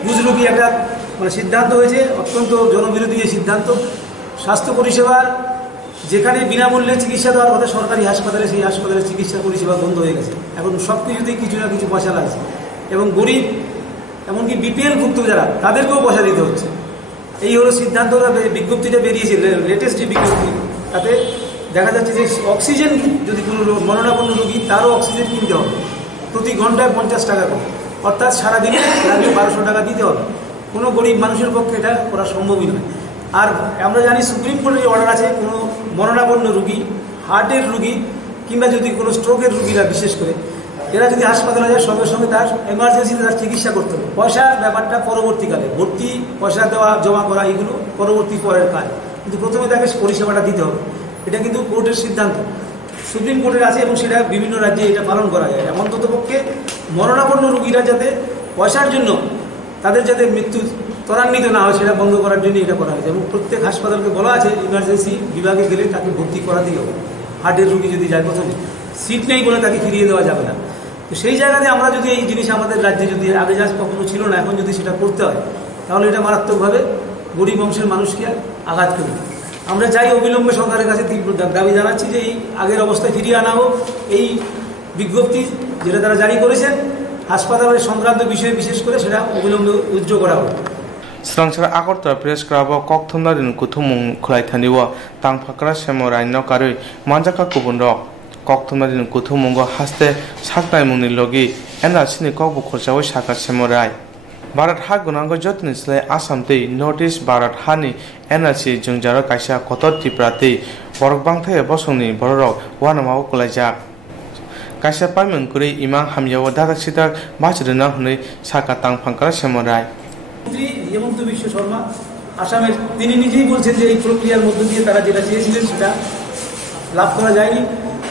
বুঝলো কি একটা মানে সিদ্ধান্ত হয়েছে অত্যন্ত জনবিরোধী এই সিদ্ধান্ত স্বাস্থ্য পরিষেবার যেখানে বিনামূল্যে চিকিৎসা দেওয়ার কথা সরকারি হাসপাতালে সেই হাসপাতালে চিকিৎসা পরিষেবা বন্ধ হয়ে গেছে এখন সব কিছুতেই কিছু না কিছু পয়সা লাগছে এবং গরিব এমনকি বিপিএল ভুক্ত যারা তাদেরকেও পয়সা দিতে হচ্ছে এই হলো সিদ্ধান্তটা বিজ্ঞপ্তিটা বেরিয়েছে লেটেস্ট বিজ্ঞপ্তি তাতে দেখা যাচ্ছে যে অক্সিজেন যদি কোনো মরণাপন্ন রোগী তারও অক্সিজেন কিনতে হবে প্রতি ঘন্টায় 50 টাকা করে, অর্থাৎ সারাদিনে লাগলে 1200 টাকা দিতে হবে। কোনো গরিব মানুষের পক্ষে এটা করা সম্ভবই নয়। আর আমরা জানি সুপ্রিম কোর্টের অর্ডার আছে কোনো মরণাপন্ন রোগী, হার্টের রোগী কিংবা যদি কোনো স্ট্রোকের রোগীরা বিশেষ করে এরা যদি হাসপাতালে যায় সঙ্গে সঙ্গে তার এমার্জেন্সিতে তার চিকিৎসা করতে হবে। পয়সার ব্যাপারটা পরবর্তীকালে, ভর্তি পয়সা দেওয়া জমা করা এগুলো পরবর্তী পরের কাজ, কিন্তু প্রথমে তাকে পরিষেবাটা দিতে হবে। এটা কিন্তু কোর্টের সিদ্ধান্ত, সুপ্রিম কোর্টের আছে এবং সেটা বিভিন্ন রাজ্যে এটা পালন করা যায়। অন্ততপক্ষে মরণাপন্ন রোগীরা যাতে পয়সার জন্য তাদের যাতে মৃত্যু ত্বরান্বিত না হয় সেটা বন্ধ করার জন্য এটা করা হয়েছে। এবং প্রত্যেক হাসপাতালকে বলা আছে ইমার্জেন্সি বিভাগে গেলে তাকে ভর্তি করাতেই হবে। হার্টের রোগী যদি যায় প্রথমে সিট নেই বলে তাকে ফিরিয়ে দেওয়া যাবে না। তো সেই জায়গাতে আমরা যদি এই জিনিস আমাদের রাজ্যে যদি আগে যা কখনো ছিল না, এখন যদি সেটা করতে হয় তাহলে এটা মারাত্মকভাবে গরিব অংশের মানুষকে আঘাত করবে। আমরা চাই অবিলম্বে সরকারের কাছে তীব্র দাবি জানাচ্ছি যে এই আগের অবস্থায় ফিরিয়ে আনা হোক। এই বিজ্ঞপ্তি যেটা তারা জারি করেছেন হাসপাতালের সংক্রান্ত বিষয়ে বিশেষ করে সেটা অবিলম্বে উজ্জ্বল করা হোক। Swrangchati Agortala Press Club Koktwma rin kuthumung khulaithaniwa tangphakra semorai nokarui manjaka kubunrok Koktwma rin kuthumung haste saknai mungni logi enrachini kokbo khorchawi saka semorai Bharat ha gunango jotni slai Assam tei Northeast Bharat hani enrachi jungjaro kaisa kotor tiprati borok bangthai bosongni borok wanamao kulaijak kaisa paimung kuri imang hamyawo dadak sitak bachirna hunai saka tangphakra semorai মন্ত্রী হেমন্ত বিশ্ব শর্মা আসামের তিনি নিজেই বলছেন যে এই প্রক্রিয়ার মধ্য দিয়ে তারা যেটা চেয়েছিলেন সেটা লাভ করা যায়নি।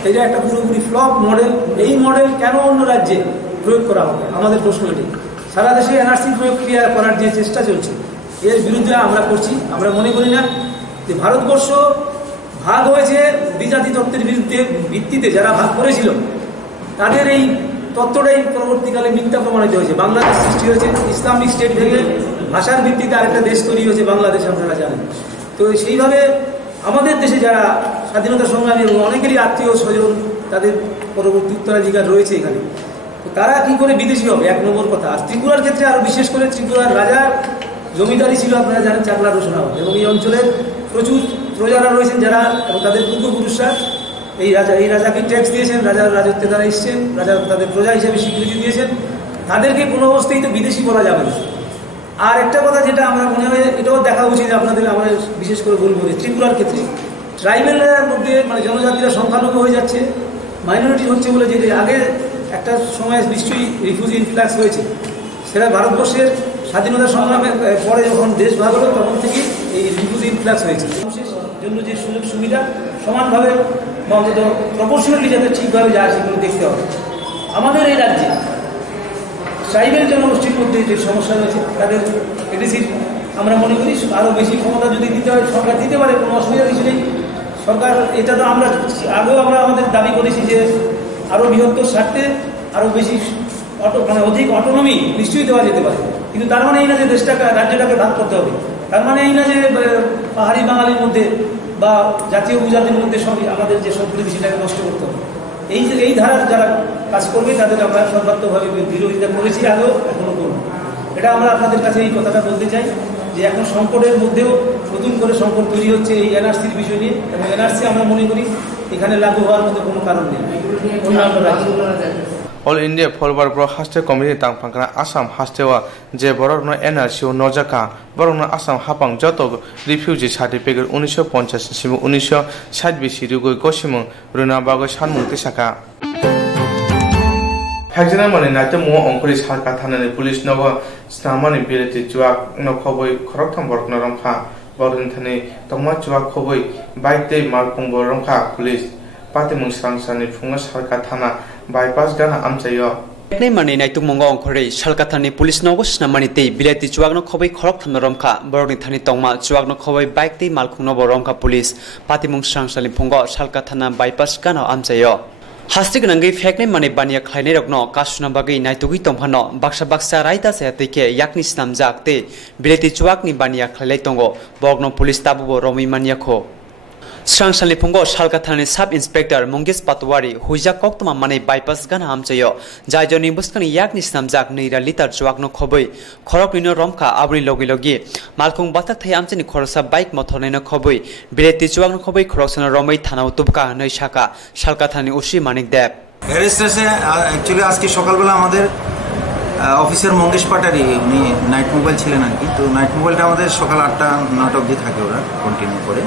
এটা একটা পুরোপুরি ফ্লপ মডেল। এই মডেল কেন অন্য রাজ্যে প্রয়োগ করা হবে আমাদের প্রশ্ন এটি। সারা দেশে এনআরসি প্রক্রিয়া করার যে চেষ্টা চলছে এর বিরুদ্ধে আমরা করছি। আমরা মনে করি না যে ভারতবর্ষ ভাগ হয়েছে দ্বিজাতি তত্ত্বের ভিত্তিতে যারা ভাগ করেছিল তাদের এই তত্ত্বটাই পরবর্তীকালে মিথ্যা প্রমাণিত হয়েছে। বাংলাদেশ সৃষ্টি হয়েছে ইসলামিক স্টেট ভেঙে ভাষার ভিত্তিতে আরেকটা দেশ তৈরি হয়েছে বাংলাদেশ, আপনারা জানেন। তো সেইভাবে আমাদের দেশে যারা স্বাধীনতা সংগ্রামী এবং অনেকেরই আত্মীয় স্বজন তাদের পরবর্তী উত্তরাধিকার রয়েছে এখানে, তো তারা কি করে বিদেশি হবে এক নম্বর কথা। আর ত্রিপুরার ক্ষেত্রে আরও বিশেষ করে ত্রিপুরার রাজার জমিদারি ছিল আপনারা জানেন চাকলা রোশনাবাদ, এবং এই অঞ্চলের প্রচুর প্রজারা রয়েছেন যারা এবং তাদের পূর্বপুরুষরা এই রাজাকে ট্যাক্স দিয়েছেন, রাজার রাজত্বে তারা এসছেন, রাজা তাদের প্রজা হিসেবে স্বীকৃতি দিয়েছেন, তাদেরকে কোনো অবস্থায় তো বিদেশি বলা যাবে না। আর একটা কথা যেটা আমরা মনে হয় এটাও দেখা উচিত আপনাদের, আমরা বিশেষ করে বলবো যে ত্রিপুরার ক্ষেত্রে ট্রাইবেলের মধ্যে মানে জনজাতিরা সংখ্যালঘু হয়ে যাচ্ছে, মাইনরিটি হচ্ছে বলে যে আগে একটা সময় নিশ্চয়ই রিফিউজি ইনফ্লাক্স হয়েছে, সেটা ভারতবর্ষের স্বাধীনতা সংগ্রামের পরে যখন দেশ ভাগ হলো তখন থেকে এই রিফিউজি ইনফ্লাক্স হয়েছে। মানুষের জন্য যে সুযোগ সুবিধা সমানভাবে বা অন্তত প্রপোর্শনালি যাতে ঠিকভাবে যায় সেগুলো দেখতে হবে। আমাদের এই রাজ্যে ট্রাইবেল জনগোষ্ঠীর মধ্যে যে সমস্যা রয়েছে তাদের এডিসির আমরা মনে করি আরও বেশি ক্ষমতা যদি দিতে হয় সরকার দিতে পারে, কোনো অসুবিধা কিছু নেই। সরকার এটা তো আমরা আগেও আমরা আমাদের দাবি করেছি যে আরও বৃহত্তর স্বার্থে আরও বেশি মানে অধিক অটোনমি নিশ্চয়ই দেওয়া যেতে পারে, কিন্তু তার মানে এই না যে দেশটাকে রাজ্যটাকে ভাগ করতে হবে, তার মানে এই না যে পাহাড়ি বাঙালির মধ্যে বা জাতীয় উপজাতির মধ্যে সবই আমাদের যে সম্প্রীতি সেটাকে নষ্ট করতে হবে। এই ধারার যারা কাজ করবে তাদের আমরা সর্বাত্মকভাবে বিরোধিতা করেছি, আগেও এখনও করব। এটা আমরা আপনাদের কাছে এই কথাটা বলতে চাই যে এখন সংকটের মধ্যেও নতুন করে সংকট তৈরি হচ্ছে এই এনআরসির বিষয় নিয়ে, এবং এনআরসি আমরা মনে করি এখানে লাগু হওয়ার মতো কোনো কারণ নেই। অন্যান্য রাজ্য All India Folbar Bro Haste Committee Tangpangkra Assam Hastewa Je Borokno NRC Nojaka Borokno Assam Hapang Joto Refugee Certificate 1950 Simu 1960 BC Rugoi Goshimung Runa Bago Shanmung Tisaka Hajana Mani Nate Mo Onkuri Sarka Thanani Police Nogo Snamani Bility Juak No Koboi Koroktam Borokno Romkha Borin Thani Tongma Juak Koboi Baite Malpung Boromkha Police Patimung Swrangchati Funga Sarka Thana bypass gana amchayo nei mani naitu mongo ongkhore salkathani police nogo snamani tei bilati chuagno khobai khorok thamna romkha borokni thani tongma chuagno khobai bike tei malkhungno boromkha police patimung Swrangchati fungo salkathana bypass gana amchayo hastik nangai fekne mani bania khlainai rokno kasuna bagai naitugui tongphano baksa raita se teke yakni snamjak te bilati chuagni bania khlailai tongo borokno police tabubo romi mania kho Swrangchati Pungo Shalkathani Sub Inspector Mungis Patwari Huja Koktwma Mane bypass gana hamchayo Jaijoni Buskani Yakni Snamjak Nira Litar Juakno Khoboi Khorok Nino Romka Abri Logi Logi Malkung Batak Thai Amchani Khorosa Bike Mothorneno Khoboi Bileti Juakno Khoboi Khoroksana Romai Thana Utubka Noi Shaka Shalkathani Ushi Manik Deb arrest আছে actually আজকে সকালবেলা আমাদের officer Mangesh পাটারি উনি night mobile ছিলেন আর কি তো night মোবাইলটা আমাদের সকাল 8টা 9টা অবধি থাকে ওরা কন্টিনিউ করে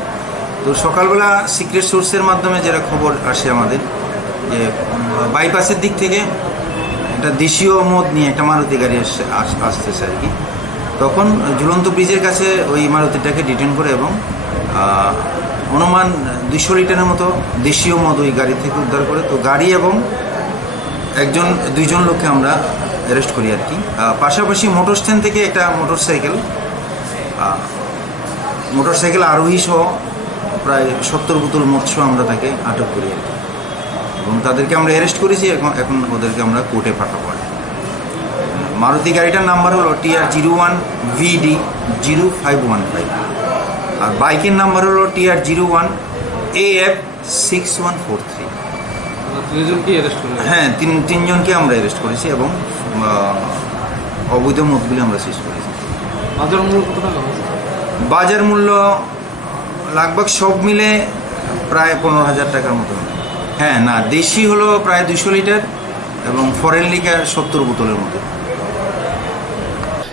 তো সকালবেলা সিক্রেট সোর্সের মাধ্যমে যেটা খবর আসে আমাদের যে বাইপাসের দিক থেকে একটা দেশীয় মদ নিয়ে একটা মারুতি গাড়ি আসতেছে আর কি তখন ঝুলন্ত ব্রিজের কাছে ওই মারুতিটাকে ডিটেন করে এবং অনুমান 200 লিটারের মতো দেশীয় মদ ওই গাড়ি থেকে উদ্ধার করে তো গাড়ি এবং দুইজন লোককে আমরা অ্যারেস্ট করি আর কি পাশাপাশি মোটর স্ট্যান্ড থেকে একটা মোটরসাইকেল আরোহী সহ প্রায় 70 বোতল মৎস্য আমরা তাকে আটক করি আর কি এবং তাদেরকে আমরা অ্যারেস্ট করেছি এখন ওদেরকে আমরা কোর্টে পাঠাবো মারুতি গাড়িটার নাম্বার হলো TR01 VD 0515 আর বাইকের নাম্বার হলো TR01 AF 6143 হ্যাঁ তিনজনকে আমরা অ্যারেস্ট করেছি এবং অবৈধ মদগুলি আমরা সিজ করেছি বাজার মূল্য लगभग সব মিলে প্রায় 15,000 টাকার মতো হ্যাঁ না দেশি হলো প্রায় 200 লিটার এবং ফরেন লিকার 70 বোতলের মতো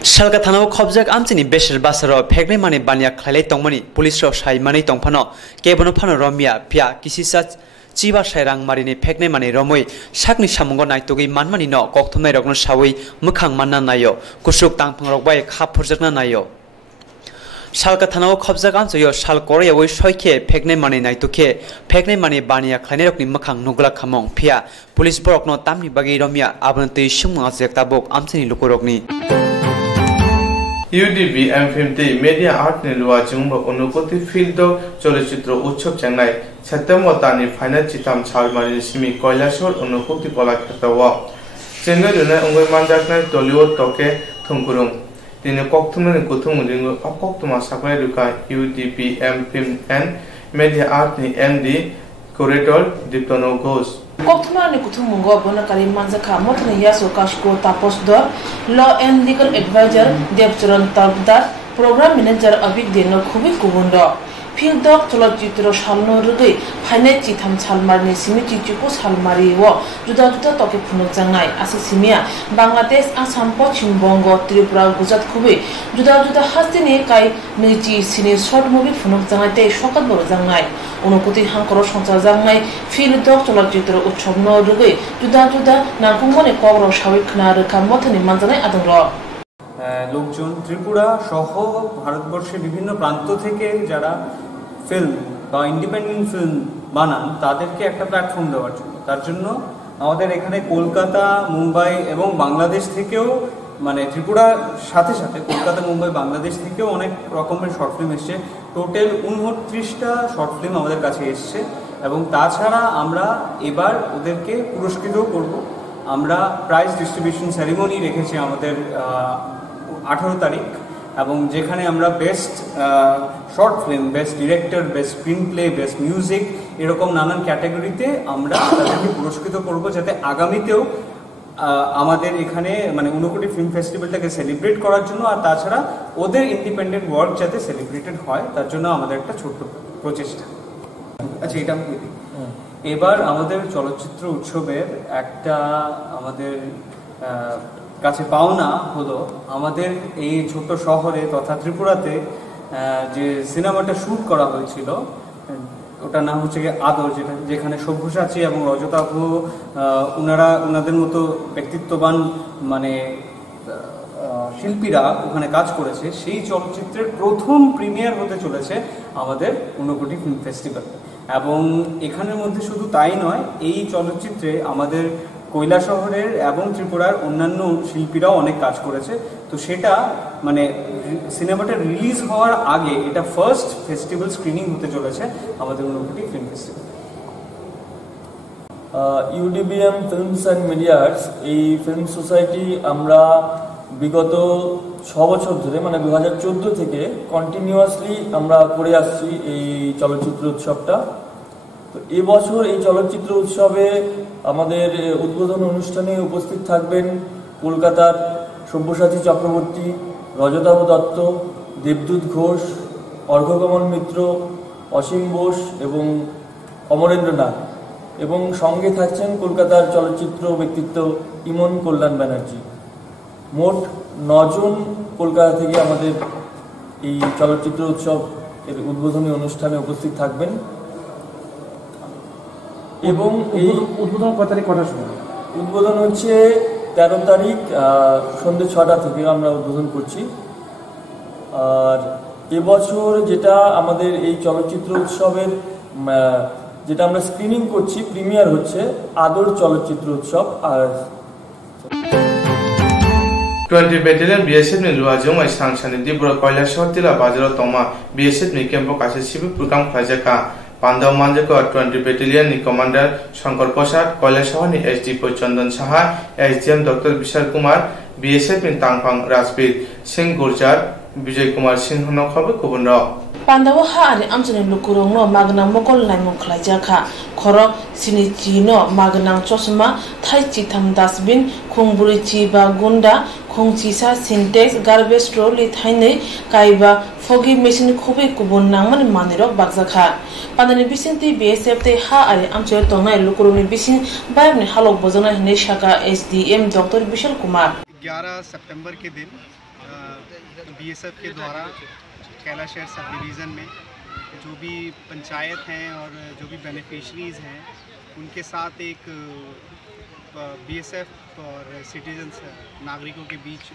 Shalka Thana Khobjak Amchini Besher Basaro Pegre Mani Banya Klale Tongmani Police Ro Shai Mani Tongpano Kebono Phano Romia Pia Kisisa Chiba Shairang Marini Pegne Mani Romoi Shakni Shamungo Naitogi Manmani no Koktwma Rogno Shawi Mukhang Manna Nayo Kusuk Tangpang Rogbai Khap Projectna Nayo Shalka Thana Khobjak Amchayo Shal Korea Woi Shoike Pegne Mani Naituke Pegne Mani Bania Klanirokni Mukhang Nugla Khamong Pia Police Borokno Tamni Bagi Romia Abnti Shumang Tabok Amchini Lukorokni UDB M50 Media Art Nilwa Jungba Unukoti Field Cholochitro Utsob Changnai September Tani Final Chitam Chalmari Simi Koilashor Unukoti Kolakatawa Jengaduna Ungwe Manjaknai Tollywood Toke Tungkurung Dine Koktwma Kutung Ringo Koktwma Sakairuka UDB M50 Media Art ni MD Curator Diptono Ghosh Koktwma ni kutumungo bonakari manjaka mothni yaso kashko tapos dor law and legal advisor Devcharan Talbdar program manager Abik Deno Khubik Kubundo Field dog Cholochitro Shalno Rugi Phane Chitham Chalmarni Simi Chichuko Salmari wo juda toke phunuk jangnai Asisimia Bangladesh Assam Pochim Bongo Tripura Gujarat Khubi juda hastini kai niji sini short movie phunuk jangai te shokat bor jangnai Unukoti Hankoro Sonchar jangnai Field dog Cholochitro Utsobno Rugi juda nangkungmoni Kokborok Shawi Khna Rkha mothni manjanai adungro লোকজন ত্রিপুরা সহ ভারতবর্ষের বিভিন্ন প্রান্ত থেকে যারা film বা independent film বানান তাদেরকে একটা প্ল্যাটফর্ম দেওয়ার জন্য তার জন্য আমাদের এখানে কলকাতা মুম্বাই এবং বাংলাদেশ থেকেও মানে ত্রিপুরার সাথে সাথে কলকাতা মুম্বাই বাংলাদেশ থেকেও অনেক রকমের শর্ট ফিল্ম এসছে টোটাল 29টা শর্ট ফিল্ম আমাদের কাছে এসছে এবং তাছাড়া আমরা এবার ওদেরকে পুরস্কৃত করব আমরা প্রাইজ ডিস্ট্রিবিউশন সেরিমনি রেখেছি আমাদের 18 তারিখ এবং যেখানে আমরা best short film best director best screen play best music এরকম নানান ক্যাটাগরিতে আমরা তাদেরকে পুরস্কৃত করব যাতে আগামীতেও আমাদের এখানে মানে ঊনকোটি ফিল্ম ফেস্টিভ্যালটাকে সেলিব্রেট করার জন্য আর তাছাড়া ওদের ইন্ডিপেন্ডেন্ট ওয়ার্ক যাতে সেলিব্রেটেড হয় তার জন্য আমাদের একটা ছোট্ট প্রচেষ্টা আচ্ছা এটা আমি বলি এবার আমাদের চলচ্চিত্র উৎসবের একটা আমাদের কাছে পাওনা হলো আমাদের এই ছোট শহরে তথা ত্রিপুরাতে যে সিনেমাটা শুট করা হয়েছিল ওটার নাম হচ্ছে আদর যেখানে সব্যসাচী এবং রজতাভু ওনাদের মতো ব্যক্তিত্ববান মানে শিল্পীরা ওখানে কাজ করেছে সেই চলচ্চিত্রের প্রথম প্রিমিয়ার হতে চলেছে আমাদের ঊনকোটি ফিল্ম ফেস্টিভ্যাল এবং এখানের মধ্যে শুধু তাই নয় এই চলচ্চিত্রে আমাদের কৈলাসহরের এবং ত্রিপুরার অন্যান্য শিল্পীরাও অনেক কাজ করেছে তো সেটা মানে সিনেমাটা রিলিজ হওয়ার আগে এটা ফার্স্ট ফেস্টিভ্যাল স্ক্রিনিং হতে চলেছে আমাদের Unakoti film festival UDBM films and medias এই ফিল্ম সোসাইটি আমরা বিগত 6 বছর ধরে মানে 2014 থেকে কন্টিনিউয়াসলি আমরা করে আসছি এই চলচ্চিত্র উৎসবটা। তো এবছর এই চলচ্চিত্র উৎসবে আমাদের উদ্বোধন অনুষ্ঠানে উপস্থিত থাকবেন কলকাতার সব্যসাচী চক্রবর্তী, রজতাভ দত্ত, দেবদূত ঘোষ, অর্ঘ্যকমল মিত্র, অসীম বোস এবং অমরেন্দ্র নাথ, এবং সঙ্গে থাকছেন কলকাতার চলচ্চিত্র ব্যক্তিত্ব ইমন কল্যাণ ব্যানার্জি। মোট 9 জন কলকাতা থেকে আমাদের এই চলচ্চিত্র উৎসব এর উদ্বোধনী অনুষ্ঠানে উপস্থিত থাকবেন। এবং এই উদ্বোধন কত তারিখ কটার সময়? উদ্বোধন হচ্ছে 13 তারিখ সন্ধ্যে 6টা থেকে আমরা উদ্বোধন করছি। আর এবছর যেটা আমাদের এই চলচ্চিত্র উৎসবের যেটা আমরা স্ক্রিনিং করছি, প্রিমিয়ার হচ্ছে আদর চলচ্চিত্র উৎসব। আর 20 Battalion BSF ni luajong ai Swrangchati Dibro Koilashahar Tila Bazaro Tongma BSF ni campo kase civil program khajaka Pandaw Manjako 20 Battalion ni Commander Shankar Prasad, Koilashahar ni SD Chandan Saha, SDM Dr. Vishal Kumar, BSF ni Tangpang Rasbir Singh Gurjar, Vijay Kumar Singh no khabe kubunro Pandawa ha ari amchani lukurong no magnang mokol naimong khlaijaka khoro sinichi no magnang chosma thai chitham dasbin khungburi chi ba gunda khungchisa syntax garbage trolley thainei kaiba fogi machine khobe kubun nangman manirok bakjaka pandani bisinti BSF te ha ari amchani tongnai lukurong ni bisin bayam ni halok bojana hinei shaka SDM Dr. Vishal Kumar 11 सितंबर के दिन BSF के द्वारा Kailashahar sub division में जो भी पंचायत हैं और जो भी बेनिफिशरीज़ हैं उनके साथ एक BSF और सिटीजन्स नागरिकों के बीच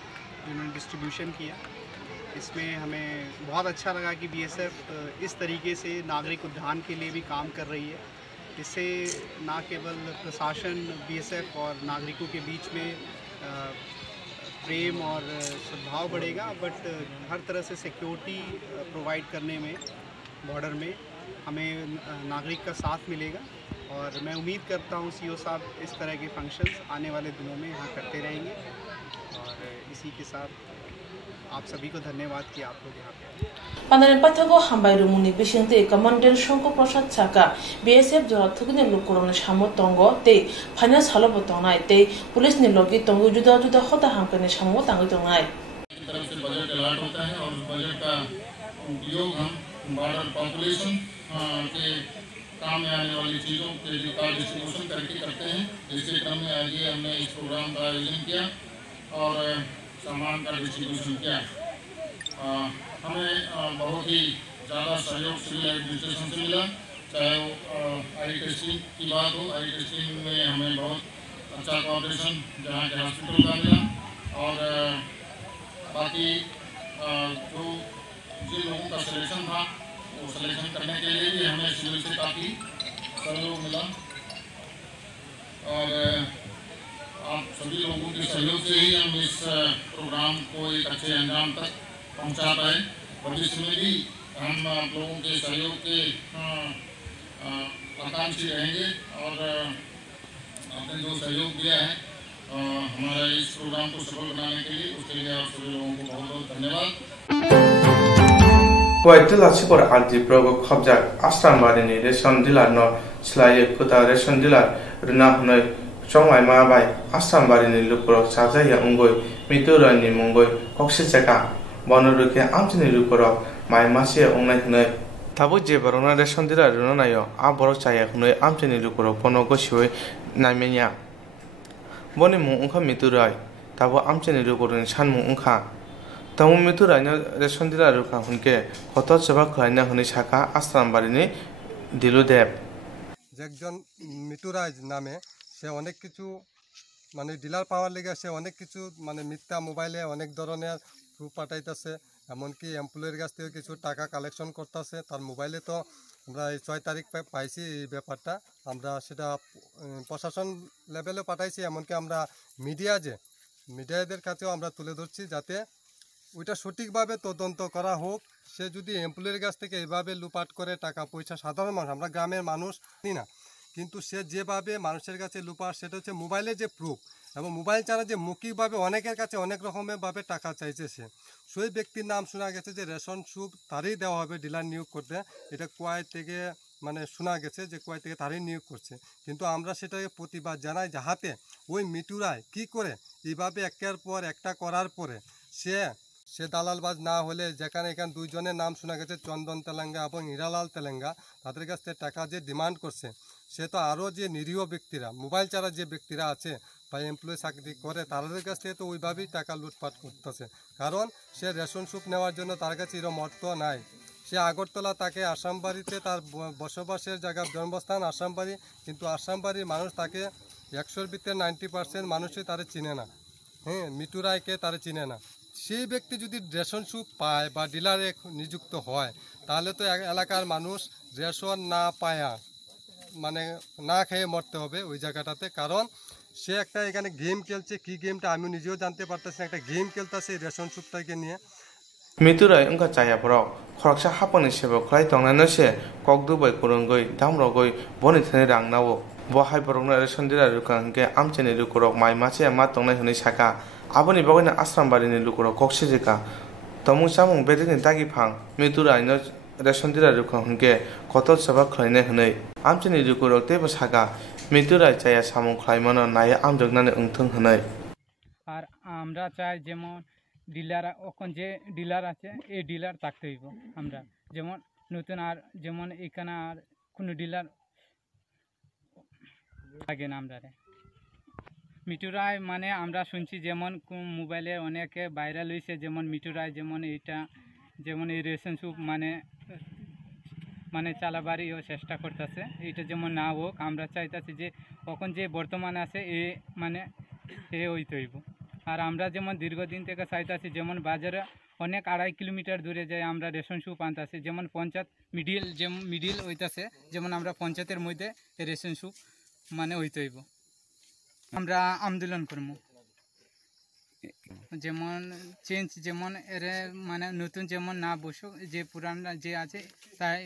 जिन्होंने डिस्ट्रीब्यूशन किया, इसमें हमें बहुत अच्छा लगा कि BSF इस तरीके से नागरिक उद्यान के लिए भी काम कर रही है। इससे ना केवल प्रशासन BSF और नागरिकों के बीच में प्रेम और सद्भाव बढ़ेगा, बट हर तरह से सिक्योरिटी प्रोवाइड करने में बॉर्डर में हमें नागरिक का साथ मिलेगा। और मैं उम्मीद करता हूँ CO साहब इस तरह के फंक्शंस आने वाले दिनों में यहाँ करते रहेंगे। और इसी के साथ आप सभी को धन्यवाद कि आप लोग यहाँ पे Pandani pathago hambai rumuni bisingte Commander Shankar Prasad Chaka BSF jora thugni lukurong samo tongo te finance halobo tongnai te police ni logi tongo juda juda hota hamkane samo tango tongnai तरफ से budget allot होता है और budget का उपयोग हम border population के काम में आने वाली चीज़ों के रिकॉर्ड डिस्ट्रीब्यूशन करके करते हैं। जिसके क्रम में आज हमने इस प्रोग्राम का आयोजन किया और सामान का डिस्ट्रीब्यूशन किया। हमें बहुत ही ज़्यादा सहयोग सिविल एडमिनिस्ट्रेशन से मिला, चाहे वो आई टेस्टिंग की बात हो। आई टेस्टिंग में हमें बहुत अच्छा कोऑपरेशन जहाँ के हॉस्पिटल का मिला। और बाकी जो जिन लोगों का सिलेक्शन था वो सिलेक्शन करने के लिए भी हमें सिविल से काफ़ी सहयोग मिला। और आप सभी लोगों के सहयोग से ही हम इस प्रोग्राम को एक अच्छे अंजाम तक पहुंचा पाए। भविष्य में भी हम आप लोगों के सहयोग के आकांक्षी रहेंगे। और आपने जो सहयोग दिया है हमारा इस प्रोग्राम को सफल बनाने के लिए, उसके लिए आप सभी लोगों को बहुत बहुत धन्यवाद। Kuwait Lachipur Aldi Progo Khobjak Asram Barini Reson Dilar no Slaye Kuta Reson Dilar Runa Noi Chongwai Mabai Asram Barini Lupro Sajaya Ungoi Miturani Mungoi Koksiseka Bonoruke Amtini Lupro Mai Masia Unai Noi Tabu Jebarona Reson Dilar Runayo Aboro Chaya Noi Amtini Lupro Ponogo Shui Naimenya Boni Munka Miturai Tabu Amtini Lupro Chan Munka Tamu Mituranya Reson Dilar Ruka Hunke Hotot Sabak Lina Hunishaka Asram Barini Diludeb একজন মিতুরাজ নামে সে অনেক কিছু মানে dealer পাওয়ার লেগে সে অনেক কিছু মানে মিথ্যা মোবাইলে অনেক ধরনের প্রুফ পাঠাইতেছে। এমনকি এমপ্লয়ের কাছ থেকে কিছু টাকা কালেকশন করতেছে। তার মোবাইলে তো আমরা 6 তারিখ পাইছি এই ব্যাপারটা, আমরা সেটা প্রশাসন লেভেলে পাঠাইছি। এমনকি আমরা মিডিয়াদের কাছেও আমরা তুলে ধরছি যাতে ওইটা সঠিকভাবে তদন্ত করা হোক। সে যদি এমপ্লয়ের কাছ থেকে এইভাবে লুপাট করে টাকা পয়সা, সাধারণ মানুষ আমরা গ্রামের মানুষ না, কিন্তু সে যেভাবে মানুষের কাছে লুপার সেটা হচ্ছে মোবাইলের যে প্রুফ এবং মোবাইল ছাড়া যে মৌখিকভাবে অনেকের কাছে অনেক রকমেরভাবে টাকা চাইছে সে সেই ব্যক্তির নাম শোনা গেছে যে রেশন স্যুপ তারই দেওয়া হবে ডিলার নিয়োগ করতে, এটা কুয়াই থেকে মানে শোনা গেছে যে কুয়াই থেকে তারই নিয়োগ করছে। কিন্তু আমরা সেটাকে প্রতিবাদ জানাই যাহাতে ওই মিটুরায় কি করে এইভাবে একের পর একটা করার পরে সে দালালবাজ না হলে যেখানে এখানে দুইজনের নাম শোনা গেছে চন্দন তেলেঙ্গা এবং হীরালাল তেলেঙ্গা, তাদের কাছ থেকে টাকা যে ডিমান্ড করছে সে তো আরও যে নিরীহ ব্যক্তিরা মোবাইল ছাড়া যে ব্যক্তিরা আছে বা এমপ্লয়ি চাকরি করে তাদের কাছ থেকে তো ওইভাবেই টাকা লুটপাট করতেছে। কারণ সে রেশন স্যুপ নেওয়ার জন্য তার কাছে এরকম অর্থ নাই। সে আগরতলা তাকে আসামবাড়িতে তার বসবাসের জায়গা জন্মস্থান আসামবাড়ি, কিন্তু আসামবাড়ির মানুষ তাকে 100-র ভিতরে 90% মানুষই তারে চিনে না। হ্যাঁ, মিটু রায়কে তারে চিনে না। সেই ব্যক্তি যদি রেশন স্যুপ পায় বা ডিলারে নিযুক্ত হয় তাহলে তো এলাকার মানুষ রেশন না পায়া মানে না খেয়ে মরতে হবে ওই জায়গাটাতে। কারণ সে একটা এখানে গেম খেলছে, কি গেমটা আমি নিজেও জানতে পারতেছি, একটা গেম খেলতেছে রেশন স্যুপটাকে নিয়ে। মিতুরাই উনকা চায়াফोराव खरकसा हापनि सेबो खलाय तंनानो से ककदुबै कुरुंगै दामरगै बनि थने रांनावो बहाय बरगना रेशन डिलार रुकांगे आमचेनि रुकुरक माइ मासे मा तंनाय हनै साका आबनि बगैना आश्रामबारिनि रुकुरक कक्सिजिका तमु सामुं बेदिनि दागिफां मितुराइनो रेशन डिलार रुकांगे कतल सभा खलायनाय हनै आमचेनि रुकुरक तेबो साका मितुराइ चाया सामुं खलायमानो नाय आमजगनानै उंथों हनै। আর আমরা চাই যেমন ডিলার এখন যে ডিলার আছে এই ডিলার থাকতে হইব। আমরা যেমন নতুন আর যেমন এখানে আর কোনো ডিলার লাগে না। আমরা মিটুরাই মানে আমরা শুনছি যেমন মোবাইলে অনেকে ভাইরাল হয়েছে যেমন মিটুরাই যেমন এইটা যেমন এই রেশন স্যুপ মানে চালাবাড়িও চেষ্টা করতেছে, এইটা যেমন না হোক। আমরা চাইতেছি যে এখন যে বর্তমানে আছে এ মানে এ হইতে হইব। আর আমরা যেমন দীর্ঘদিন থেকে চাইতেছি যেমন বাজারে অনেক 2.5 কিলোমিটার দূরে যাই আমরা রেশন স্যুপ আনতেছি, যেমন পঞ্চায়েত মিডিল হইতেছে, যেমন আমরা পঞ্চায়েতের মধ্যে রেশন স্যুপ মানে হইতে হইব। আমরা আন্দোলন করব যেমন চেঞ্জ যেমন এর মানে নতুন যেমন না বসুক, যে পুরানা যে আছে তাই।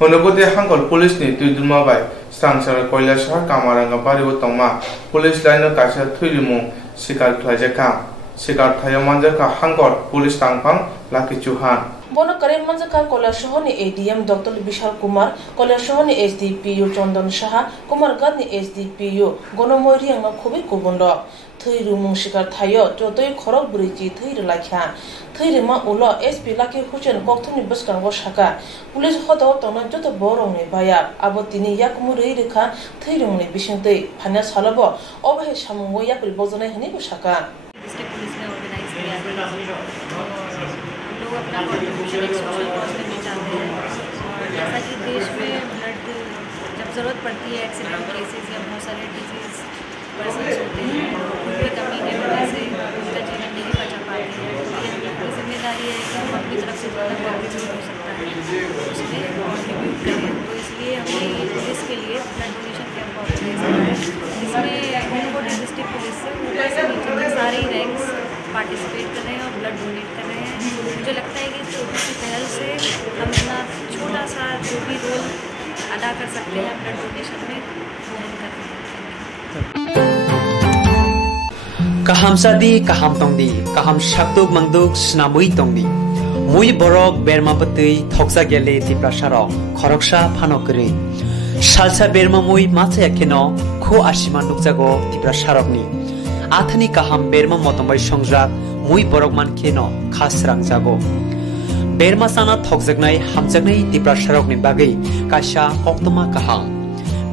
Honogode hangol police ni tuiduma bai Swrangchati Koilashahar Kamaranga baribo tongma police line no kaisa thuilimu sikar khlajaka sikar thayo manjaka hangol police tangpang Lucky Chauhan বন করিমগঞ্জকার কৈলাসহরনি এডিএম ডক্টর বিশাল কুমার, কৈলাসহরনি এসডিপিইউ চন্দন সাহা, কুমারঘাটনি এসডিপিইউ গণময়রিয়াং খুবই কুবন্ড থৈরুমুং শিকার থাইও যতই খরক বুড়িচি থৈর লাখ্যা থৈরিমা উল এসপি লাকি হুসেন কক্তনি বসকাঙ্গ শাখা পুলিশ হতাও তংনা যত বরংনি বায়া আবো তিনি ইয়াকুমুরই রেখা থৈরুমনি বিসংতৈ ফানা Salab অবহে সামুঙ্গ ইয়াপরি বজনাই হনি শাখা। अपना कॉन्ट्रीब्यूशन एक सोशल कॉज करना चाहते हैं। जैसा कि देश में ब्लड जब ज़रूरत पड़ती है एक्सीडेंट केसेस या बहुत सारे डिजीज़ पर्सनस होते हैं, उनकी कमी की वजह से उनका जीवन नहीं बचा पाते हैं। ये हमारी जिम्मेदारी है कि हम अपनी तरफ से जितना कॉन्ट्रीब्यूट हो सकता है उसमें कॉन्ट्रीब्यूट करें। तो इसलिए हमने इसके लिए ब्लड डोनेशन कैंप ऑर्गेनाइज किया है, जिसमें कोटकोट डिस्ट्रिक्ट पुलिस से ऊपर से नीचे तक सारे ही रैंक्स पार्टिसिपेट कर रहे हैं और ब्लड डोनेट कर रहे हैं। मुझे लगता है कि छोटी सी पहल से हम अपना छोटा सा जो भी रोल अदा कर सकते हैं ब्लड डोनेशन में वो हम कर रहे हैं। kaham sadi kaham tongdi kaham shaktuk mangduk snamui tongdi mui borok berma patui thoksa gele tiprasarok khoroksha phanokri salsa berma mui macha yakheno kho asima nukjago tiprasarokni athani kaham berma motombai songjak mui borok mankheno khasrang jago berma sana thokjaknai hamjaknai tiprasarokni bagai kaisa koktwma kaham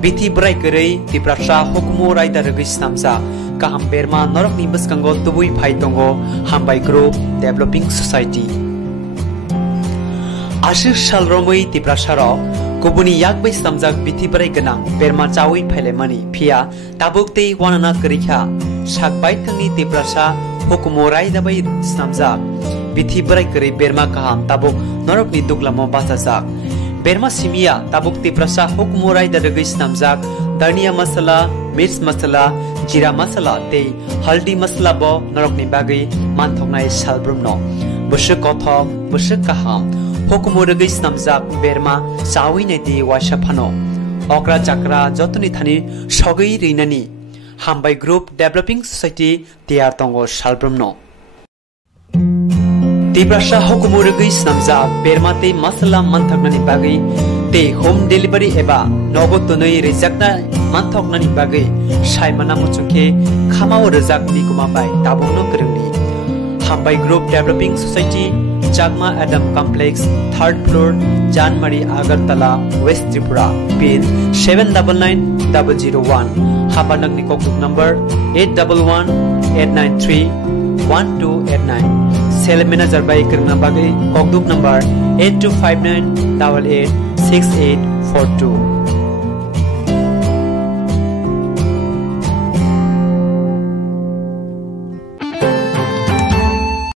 bithi brai korei tiprasa hukumo raida rogoi snamja kaham berma norokni bwskango tubui phai tongo hambai group developing society ashir sal romoi tiprasaro kubuni yakbai snamjak bithi brai ganang berma chawi phailemani phia tabuktei wanana korikha sakbai thangni tiprasa hukumo raida bai snamjak bithi brai korei berma kaham tabuk norokni duklamo bachajak berma simia tabuk tiprasa hukumo raida rogoi snamjak dania masala मिर्च मसला जीरा मसला ते हल्दी मसला बो नरकनि बागै मानथंनाय सालब्रुमनो Basu Kathak Basu काहाम hukumuragi snamjak berma sawi ne di washa phano okra chakra jotuni thani sogai rinani hambai group developing society tiar tongo salbrumno Tibrasha hukumuragi snamjak berma te masala manthaknani bagi te home delivery eba nogotonoi rejakna manthoknani bagi saimana muchungke khamao rejakni kumabai tabungno krengni hambai group developing society Chakma Adam Complex 3rd floor Janmari Agartala West Tripura pin 799001 Habanagni Koktuk number 8118931289 Sale manager by Kirna Bagai Koktuk number 8259886842